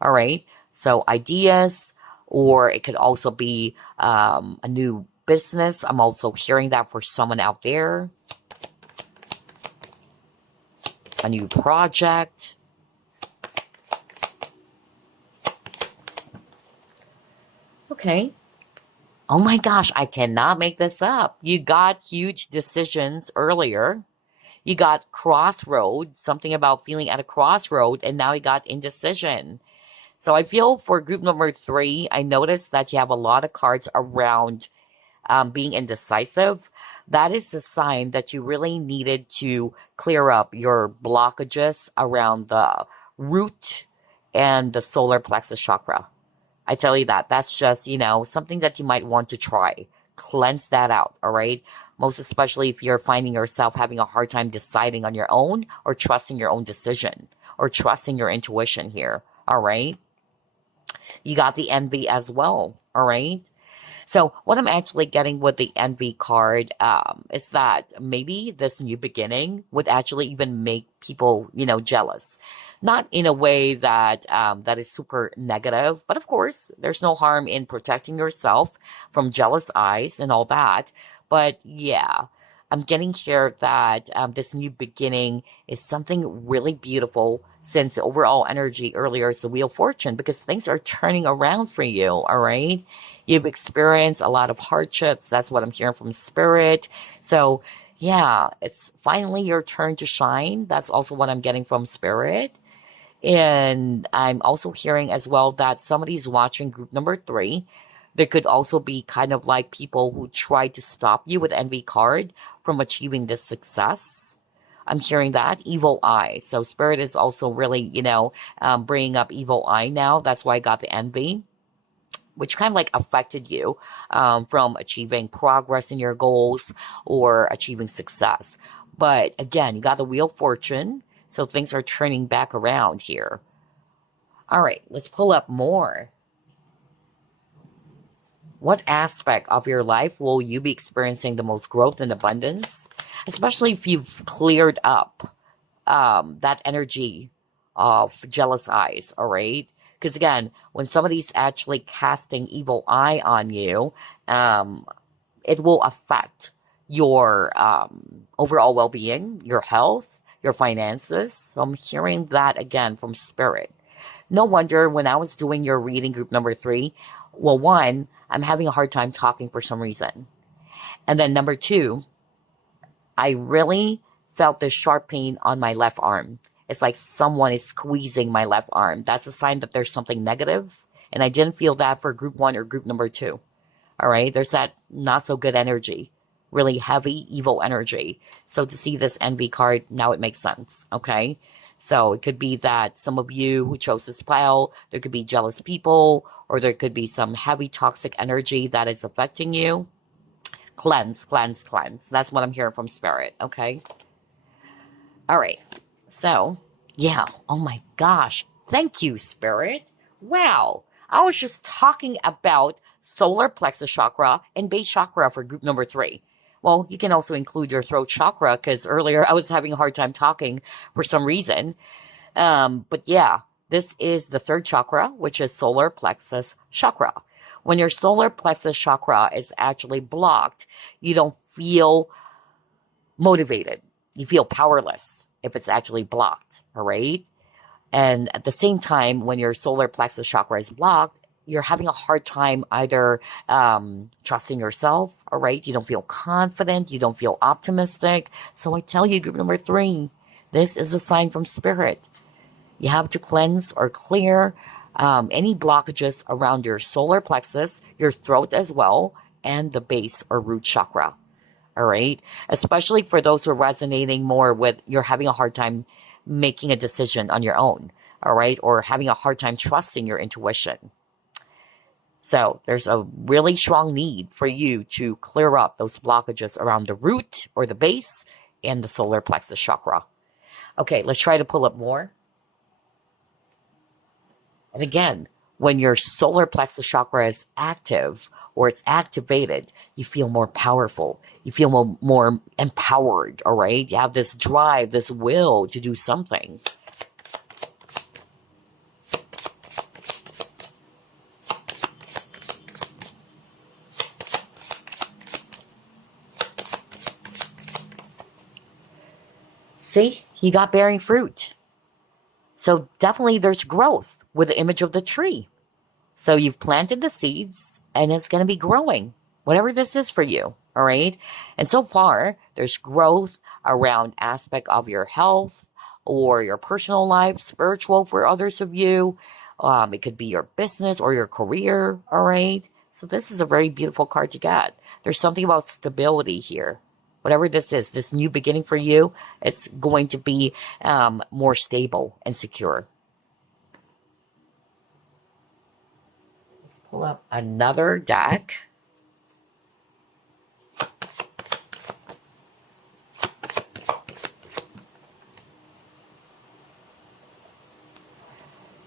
All right. So, ideas, or it could also be a new business. I'm also hearing that for someone out there. A new project. Okay. Oh my gosh, I cannot make this up. You got huge decisions earlier. You got crossroad, something about feeling at a crossroad, and now you got indecision. So I feel for group number 3, I noticed that you have a lot of cards around being indecisive. That is a sign that you really needed to clear up your blockages around the root and the solar plexus chakra. I tell you that. That's just, something that you might want to try. Cleanse that out, all right? Most especially if you're finding yourself having a hard time deciding on your own or trusting your own decision or trusting your intuition here, all right? You got the envy as well, all right? So what I'm actually getting with the envy card is that maybe this new beginning would actually even make people, jealous. Not in a way that that is super negative, but of course, there's no harm in protecting yourself from jealous eyes and all that. But yeah, I'm getting here that this new beginning is something really beautiful since the overall energy earlier is the Wheel of Fortune because things are turning around for you, all right? You've experienced a lot of hardships. That's what I'm hearing from Spirit. So, yeah, it's finally your turn to shine. That's also what I'm getting from Spirit. And I'm also hearing as well that somebody's watching group number 3. There could also be kind of like people who try to stop you with envy card from achieving this success. I'm hearing that evil eye. So spirit is also really, bringing up evil eye now. That's why I got the envy, which kind of like affected you from achieving progress in your goals or achieving success. But again, you got the Wheel of Fortune. So things are turning back around here. All right, let's pull up more. What aspect of your life will you be experiencing the most growth and abundance? Especially if you've cleared up that energy of jealous eyes, all right? Because again, when somebody's actually casting evil eye on you, it will affect your overall well-being, your health, your finances. So I'm hearing that again from Spirit. No wonder when I was doing your reading group number 3, well, one, I'm having a hard time talking for some reason. And then number 2, I really felt this sharp pain on my left arm. It's like someone is squeezing my left arm. That's a sign that there's something negative. And I didn't feel that for group 1 or group number 2. All right. There's that not so good energy, really heavy, evil energy. So to see this envy card, now it makes sense. Okay. So it could be that some of you who chose this pile, there could be jealous people, or there could be some heavy toxic energy that is affecting you. Cleanse, cleanse, cleanse. That's what I'm hearing from Spirit. Okay. All right. So, yeah. Oh my gosh. Thank you, Spirit. Wow. I was just talking about solar plexus chakra and base chakra for group number 3. Well, you can also include your throat chakra because earlier I was having a hard time talking for some reason. But yeah, this is the 3rd chakra, which is solar plexus chakra. When your solar plexus chakra is actually blocked, you don't feel motivated. You feel powerless if it's actually blocked, all right? And at the same time, when your solar plexus chakra is blocked, you're having a hard time either trusting yourself, all right? You don't feel confident. You don't feel optimistic. So I tell you, group number 3, this is a sign from Spirit. You have to cleanse or clear any blockages around your solar plexus, your throat as well, and the base or root chakra. All right. Especially for those who are resonating more with you're having a hard time making a decision on your own. All right. Or having a hard time trusting your intuition. So there's a really strong need for you to clear up those blockages around the root or the base and the solar plexus chakra. Okay. Let's try to pull up more. And again, when your solar plexus chakra is active or it's activated, you feel more powerful. You feel more empowered, all right? You have this drive, this will to do something. See, you got bearing fruit. So definitely there's growth with the image of the tree. So you've planted the seeds and it's going to be growing, whatever this is for you, all right? And so far, there's growth around aspect of your health or your personal life, spiritual for others of you. It could be your business or your career, all right? So this is a very beautiful card to get. There's something about stability here. Whatever this is, this new beginning for you, it's going to be more stable and secure. Let's pull up another deck.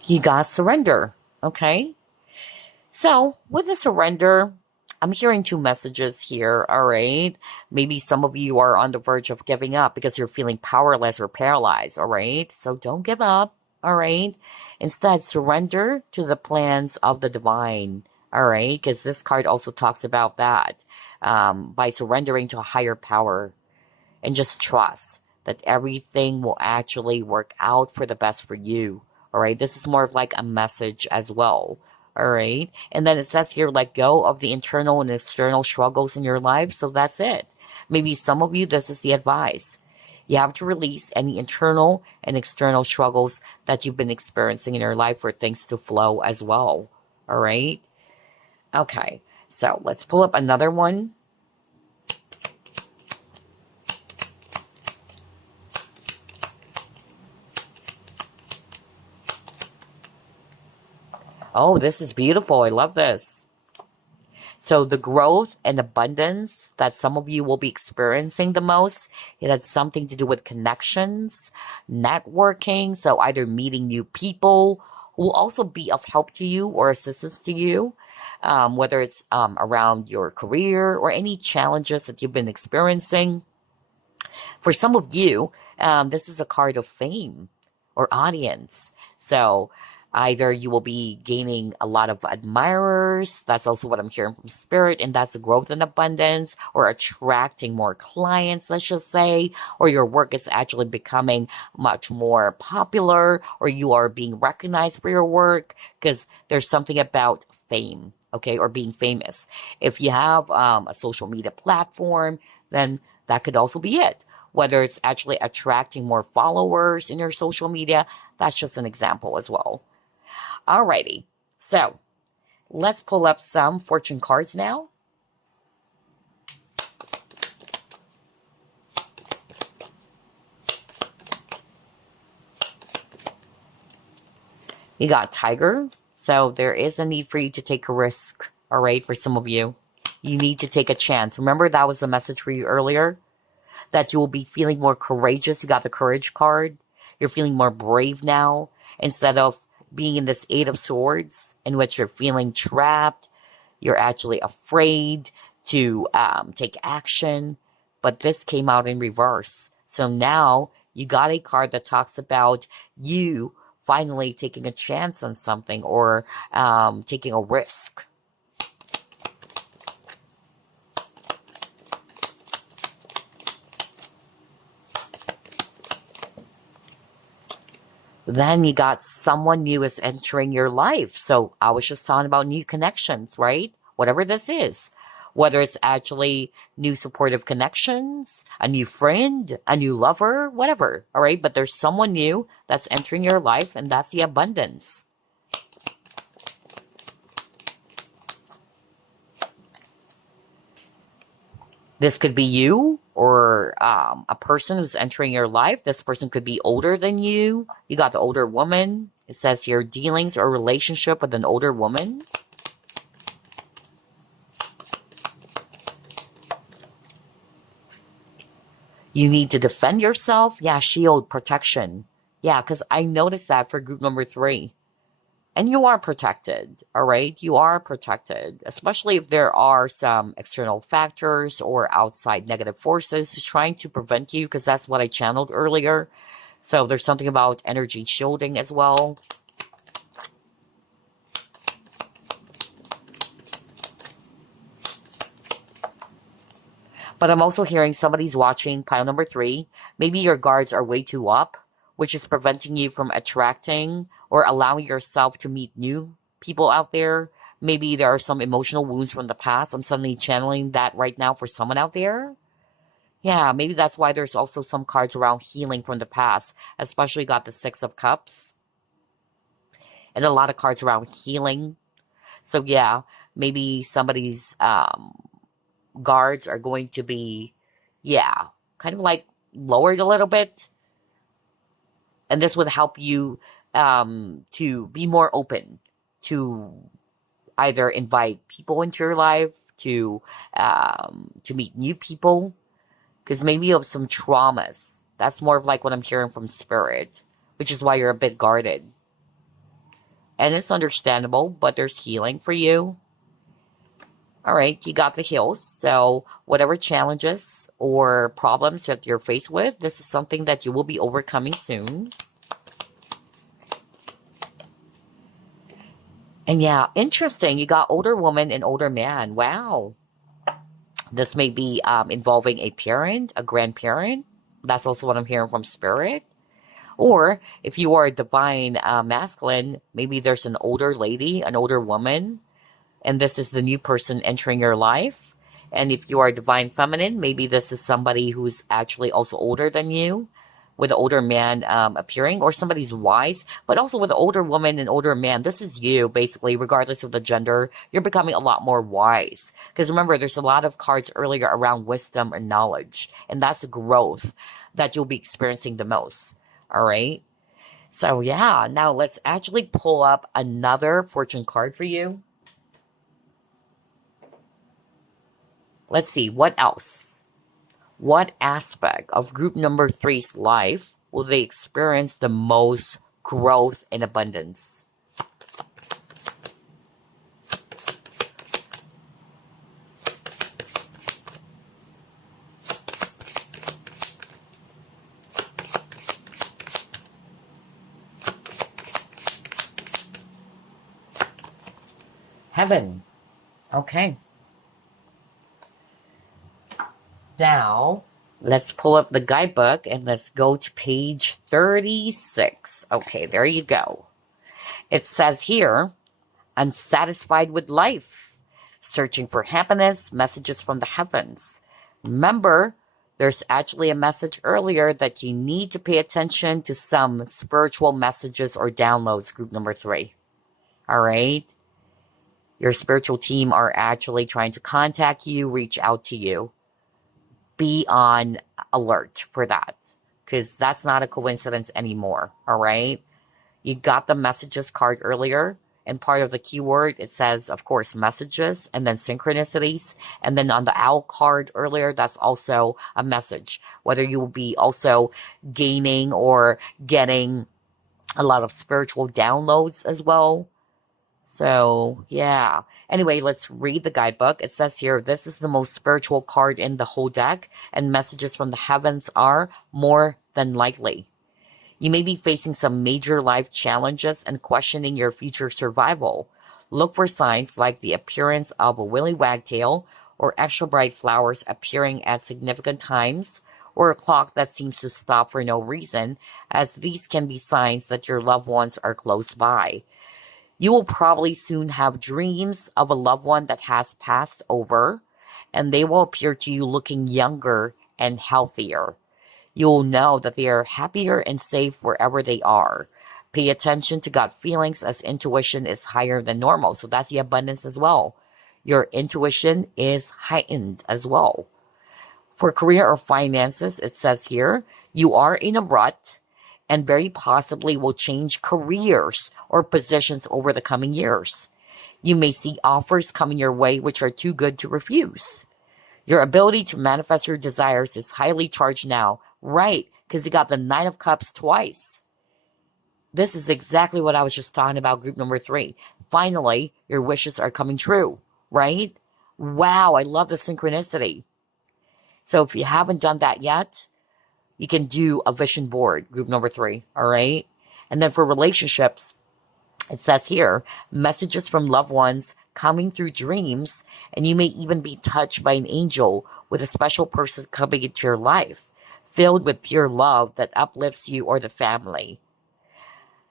You got surrender, okay? So with the surrender, I'm hearing 2 messages here, all right? Maybe some of you are on the verge of giving up because you're feeling powerless or paralyzed, all right? So don't give up, all right? Instead, surrender to the plans of the divine, all right? Because this card also talks about that. By surrendering to a higher power and just trust that everything will actually work out for the best for you, all right? This is more of like a message as well. All right. And then it says here, let go of the internal and external struggles in your life. So that's it. Maybe some of you, this is the advice. You have to release any internal and external struggles that you've been experiencing in your life for things to flow as well. All right. Okay. So let's pull up another one. Oh, this is beautiful. I love this. So the growth and abundance that some of you will be experiencing the most, it has something to do with connections, networking. So either meeting new people who will also be of help to you or assistance to you, whether it's around your career or any challenges that you've been experiencing. For some of you, this is a card of fame or audience. So either you will be gaining a lot of admirers, that's also what I'm hearing from Spirit, and that's the growth and abundance, or attracting more clients, let's just say, or your work is actually becoming much more popular, or you are being recognized for your work, because there's something about fame, okay, or being famous. If you have a social media platform, then that could also be it. Whether it's actually attracting more followers in your social media, that's just an example as well. Alrighty, so let's pull up some fortune cards now. You got Tiger, so there is a need for you to take a risk, all right, for some of you. You need to take a chance. Remember, that was a message for you earlier, that you will be feeling more courageous. You got the Courage card. You're feeling more brave now, instead of being in this Eight of Swords, in which you're feeling trapped. You're actually afraid to take action, but this came out in reverse. So now you got a card that talks about you finally taking a chance on something, or taking a risk. Then you got someone new is entering your life. So I was just talking about new connections, right? Whatever this is. Whether it's actually new supportive connections, a new friend, a new lover, whatever. All right. But there's someone new that's entering your life, and that's the abundance. This could be you, or a person who's entering your life. This person could be older than you. You got the older woman. It says here, dealings or relationship with an older woman. You need to defend yourself. Yeah, shield, protection. Yeah, because I noticed that for group number 3. And you are protected, all right? You are protected, especially if there are some external factors or outside negative forces trying to prevent you, because that's what I channeled earlier. So there's something about energy shielding as well. But I'm also hearing somebody's watching pile number 3. Maybe your guards are way too up, which is preventing you from attracting or allowing yourself to meet new people out there. Maybe there are some emotional wounds from the past. I'm suddenly channeling that right now for someone out there. Yeah, maybe that's why there's also some cards around healing from the past, especially got the Six of Cups and a lot of cards around healing. So yeah, maybe somebody's guards are going to be, yeah, kind of like lowered a little bit. And this would help you to be more open to either invite people into your life, to meet new people, because maybe you have some traumas. That's more of like what I'm hearing from Spirit, which is why you're a bit guarded. And it's understandable, but there's healing for you. All right, you got the heels. So whatever challenges or problems that you're faced with, this is something that you will be overcoming soon. And yeah, interesting. You got older woman and older man. Wow. This may be involving a parent, a grandparent. That's also what I'm hearing from Spirit. Or if you are a divine masculine, maybe there's an older lady, an older woman, and this is the new person entering your life. And if you are divine feminine, maybe this is somebody who's actually also older than you, with an older man appearing, or somebody's wise, but also with an older woman and older man. This is you, basically, regardless of the gender. You're becoming a lot more wise. Because remember, there's a lot of cards earlier around wisdom and knowledge, and that's the growth that you'll be experiencing the most. All right? So yeah, now let's actually pull up another fortune card for you. Let's see, what else? What aspect of group number 3's life will they experience the most growth and abundance? Heaven. Okay. Now, let's pull up the guidebook and let's go to page 36. Okay, there you go. It says here, unsatisfied with life. Searching for happiness, messages from the heavens. Remember, there's actually a message earlier that you need to pay attention to some spiritual messages or downloads, group number 3. All right? Your spiritual team are actually trying to contact you, reach out to you. Be on alert for that, because that's not a coincidence anymore. All right? You got the messages card earlier, and part of the keyword, it says, of course, messages, and then synchronicities. And then on the owl card earlier, that's also a message. Whether you will be also gaining or getting a lot of spiritual downloads as well. So, yeah. Anyway, let's read the guidebook. It says here, this is the most spiritual card in the whole deck, and messages from the heavens are more than likely. You may be facing some major life challenges and questioning your future survival. Look for signs like the appearance of a willy wagtail or extra bright flowers appearing at significant times, or a clock that seems to stop for no reason, as these can be signs that your loved ones are close by. You will probably soon have dreams of a loved one that has passed over, and they will appear to you looking younger and healthier. You'll know that they are happier and safe wherever they are. Pay attention to gut feelings, as intuition is higher than normal. So that's the abundance as well. Your intuition is heightened as well. For career or finances, it says here, you are in a rut and very possibly will change careers or positions over the coming years. You may see offers coming your way which are too good to refuse. Your ability to manifest your desires is highly charged now. Right, because you got the 9 of Cups twice. This is exactly what I was just talking about, group number 3. Finally, your wishes are coming true, right? Wow, I love the synchronicity. So if you haven't done that yet, you can do a vision board, group number 3, all right? And then for relationships, it says here, messages from loved ones coming through dreams, and you may even be touched by an angel with a special person coming into your life, filled with pure love that uplifts you or the family.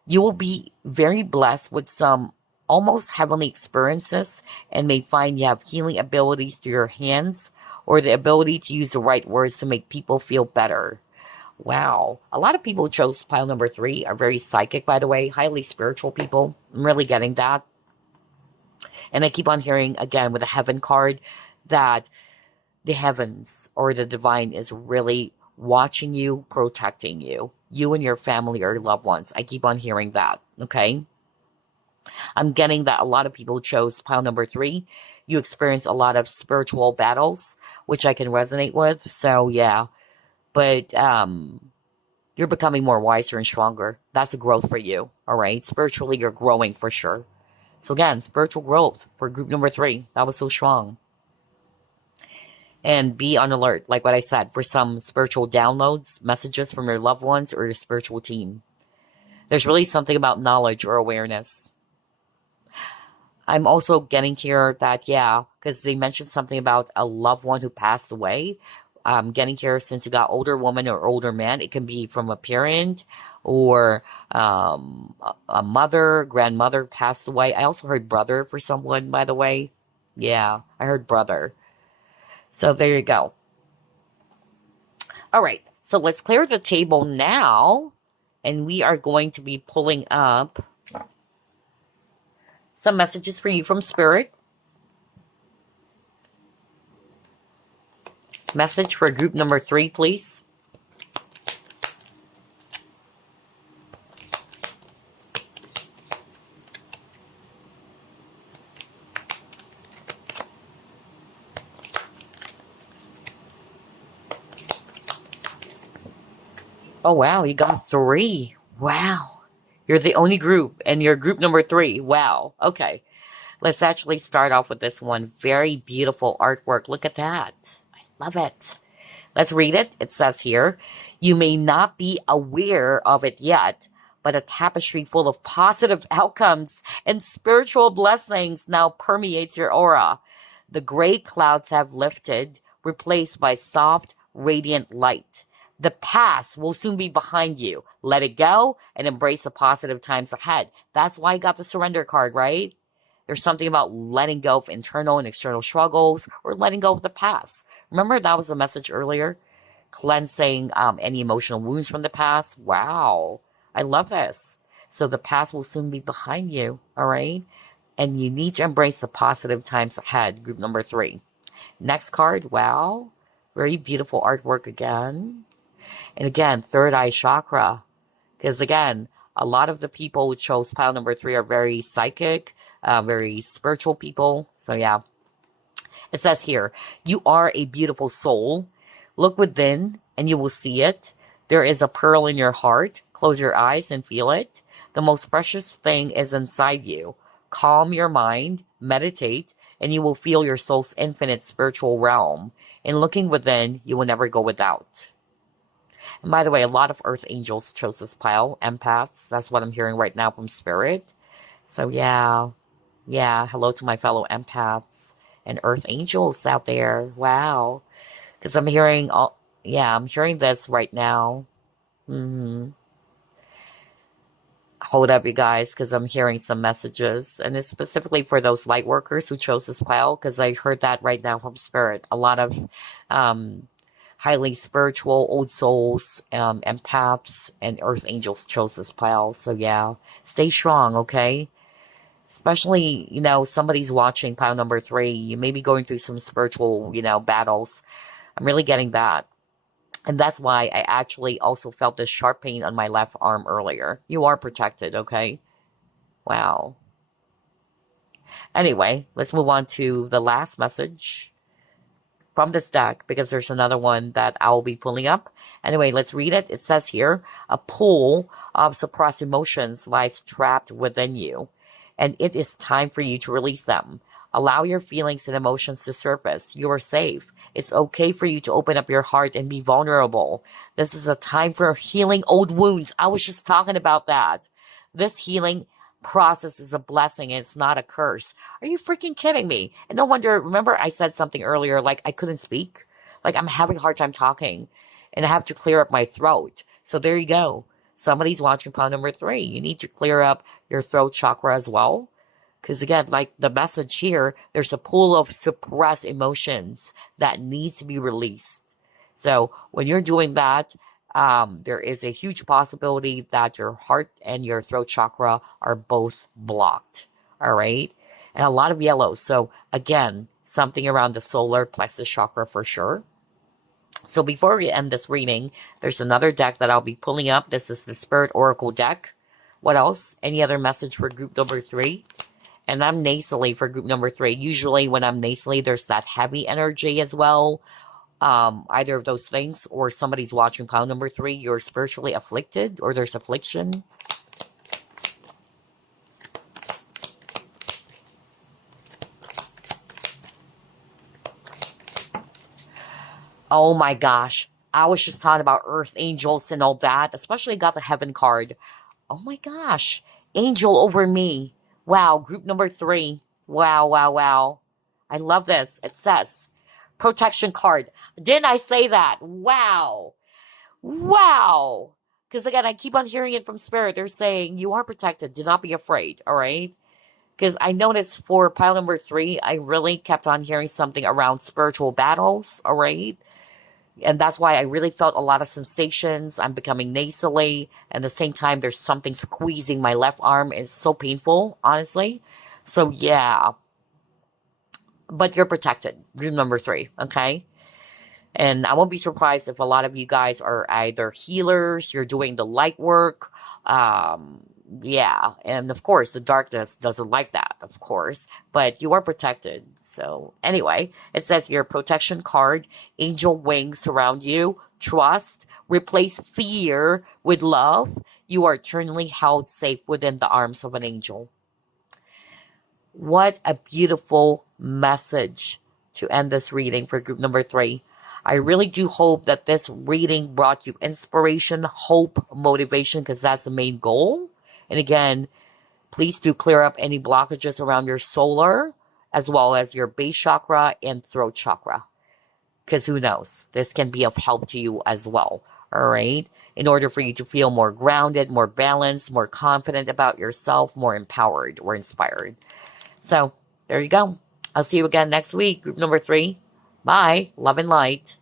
You will be very blessed with some almost heavenly experiences and may find you have healing abilities through your hands or the ability to use the right words to make people feel better. Wow. A lot of people who chose pile number 3 are very psychic, by the way, highly spiritual people. I'm really getting that. And I keep on hearing, again, with the heaven card, that the heavens or the divine is really watching you, protecting you and your family or loved ones. I keep on hearing that, okay? I'm getting that a lot of people chose pile number 3. You experience a lot of spiritual battles, which I can resonate with. So, yeah. But you're becoming more wiser and stronger. That's a growth for you, all right? Spiritually, you're growing for sure. So, again, spiritual growth for group number 3. That was so strong. And be on alert, like what I said, for some spiritual downloads, messages from your loved ones or your spiritual team. There's really something about knowledge or awareness. I'm also getting here that, yeah, because they mentioned something about a loved one who passed away. I'm getting here, since you got older woman or older man, it can be from a parent or a mother, grandmother passed away. I also heard brother for someone, by the way. Yeah, I heard brother. So there you go. All right, so let's clear the table now, and we are going to be pulling up some messages for you from Spirit. Message for group number 3, please. Oh, wow, you got 3. Wow. You're the only group, and you're group number 3. Wow. Okay. Let's actually start off with this one. Very beautiful artwork. Look at that. I love it. Let's read it. It says here, you may not be aware of it yet, but a tapestry full of positive outcomes and spiritual blessings now permeates your aura. The gray clouds have lifted, replaced by soft, radiant light. The past will soon be behind you. Let it go and embrace the positive times ahead. That's why I got the surrender card, right? There's something about letting go of internal and external struggles or letting go of the past. Remember that was the message earlier? Cleansing any emotional wounds from the past. Wow. I love this. So the past will soon be behind you, all right? And you need to embrace the positive times ahead, group number 3. Next card, wow. Very beautiful artwork again. And again, third eye chakra. Because again, a lot of the people who chose pile number 3 are very psychic, very spiritual people. So yeah. It says here, you are a beautiful soul. Look within and you will see it. There is a pearl in your heart. Close your eyes and feel it. The most precious thing is inside you. Calm your mind, meditate, and you will feel your soul's infinite spiritual realm. In looking within, you will never go without. And by the way, a lot of earth angels chose this pile, empaths. That's what I'm hearing right now from spirit. So yeah, hello to my fellow empaths and earth angels out there. Wow. Because I'm hearing I'm hearing this right now. Hold up, you guys, because I'm hearing some messages. And it's specifically for those light workers who chose this pile, because I heard that right now from spirit. A lot of highly spiritual old souls, empaths, and earth angels chose this pile. So yeah, stay strong, okay? Especially, somebody's watching pile number 3. You may be going through some spiritual, battles. I'm really getting that. And that's why I actually also felt this sharp pain on my left arm earlier. You are protected, okay? Wow. Anyway, let's move on to the last message from this deck, because there's another one that I'll be pulling up. Anyway, let's read it. It says here, a pool of suppressed emotions lies trapped within you, and it is time for you to release them. Allow your feelings and emotions to surface. You are safe. It's okay for you to open up your heart and be vulnerable. This is a time for healing old wounds. I was just talking about that. This healing process is a blessing and it's not a curse. Are you freaking kidding me? And no wonder, remember I said something earlier, like I couldn't speak? Like I'm having a hard time talking and I have to clear up my throat. So there you go. Somebody's watching pile number 3. You need to clear up your throat chakra as well. Because again, like the message here, there's a pool of suppressed emotions that needs to be released. So when you're doing that, there is a huge possibility that your heart and your throat chakra are both blocked. All right. And a lot of yellow. So again, something around the solar plexus chakra for sure. So before we end this reading, there's another deck that I'll be pulling up. This is the Spirit Oracle deck. What else? Any other message for group number 3? And I'm nasally for group number 3. Usually when I'm nasally, there's that heavy energy as well. Either of those things, or somebody's watching pile number 3, you're spiritually afflicted, or there's affliction. Oh my gosh. I was just talking about earth angels and all that, especially got the heaven card. Oh my gosh. Angel over me. Wow, group number 3. Wow. I love this. It says, protection card. Didn't I say that? Wow. Because again, I keep on hearing it from spirit. They're saying, you are protected. Do not be afraid, all right? Because I noticed for pile number 3, I really kept on hearing something around spiritual battles, all right? And that's why I really felt a lot of sensations. I'm becoming nasally. And at the same time, there's something squeezing my left arm. It's so painful, honestly. So, yeah. But you're protected. Group number 3, okay? And I won't be surprised if a lot of you guys are either healers, you're doing the light work. Yeah. And, of course, the darkness doesn't like that, of course. But you are protected. So, anyway, it says your protection card, angel wings surround you, trust, replace fear with love. You are eternally held safe within the arms of an angel. What a beautiful message to end this reading for group number 3. I really do hope that this reading brought you inspiration, hope, motivation, because that's the main goal. And again, please do clear up any blockages around your solar, as well as your base chakra and throat chakra. Because who knows, this can be of help to you as well. All right? In order for you to feel more grounded, more balanced, more confident about yourself, more empowered or inspired. So there you go. I'll see you again next week. Group number 3. Bye. Love and light.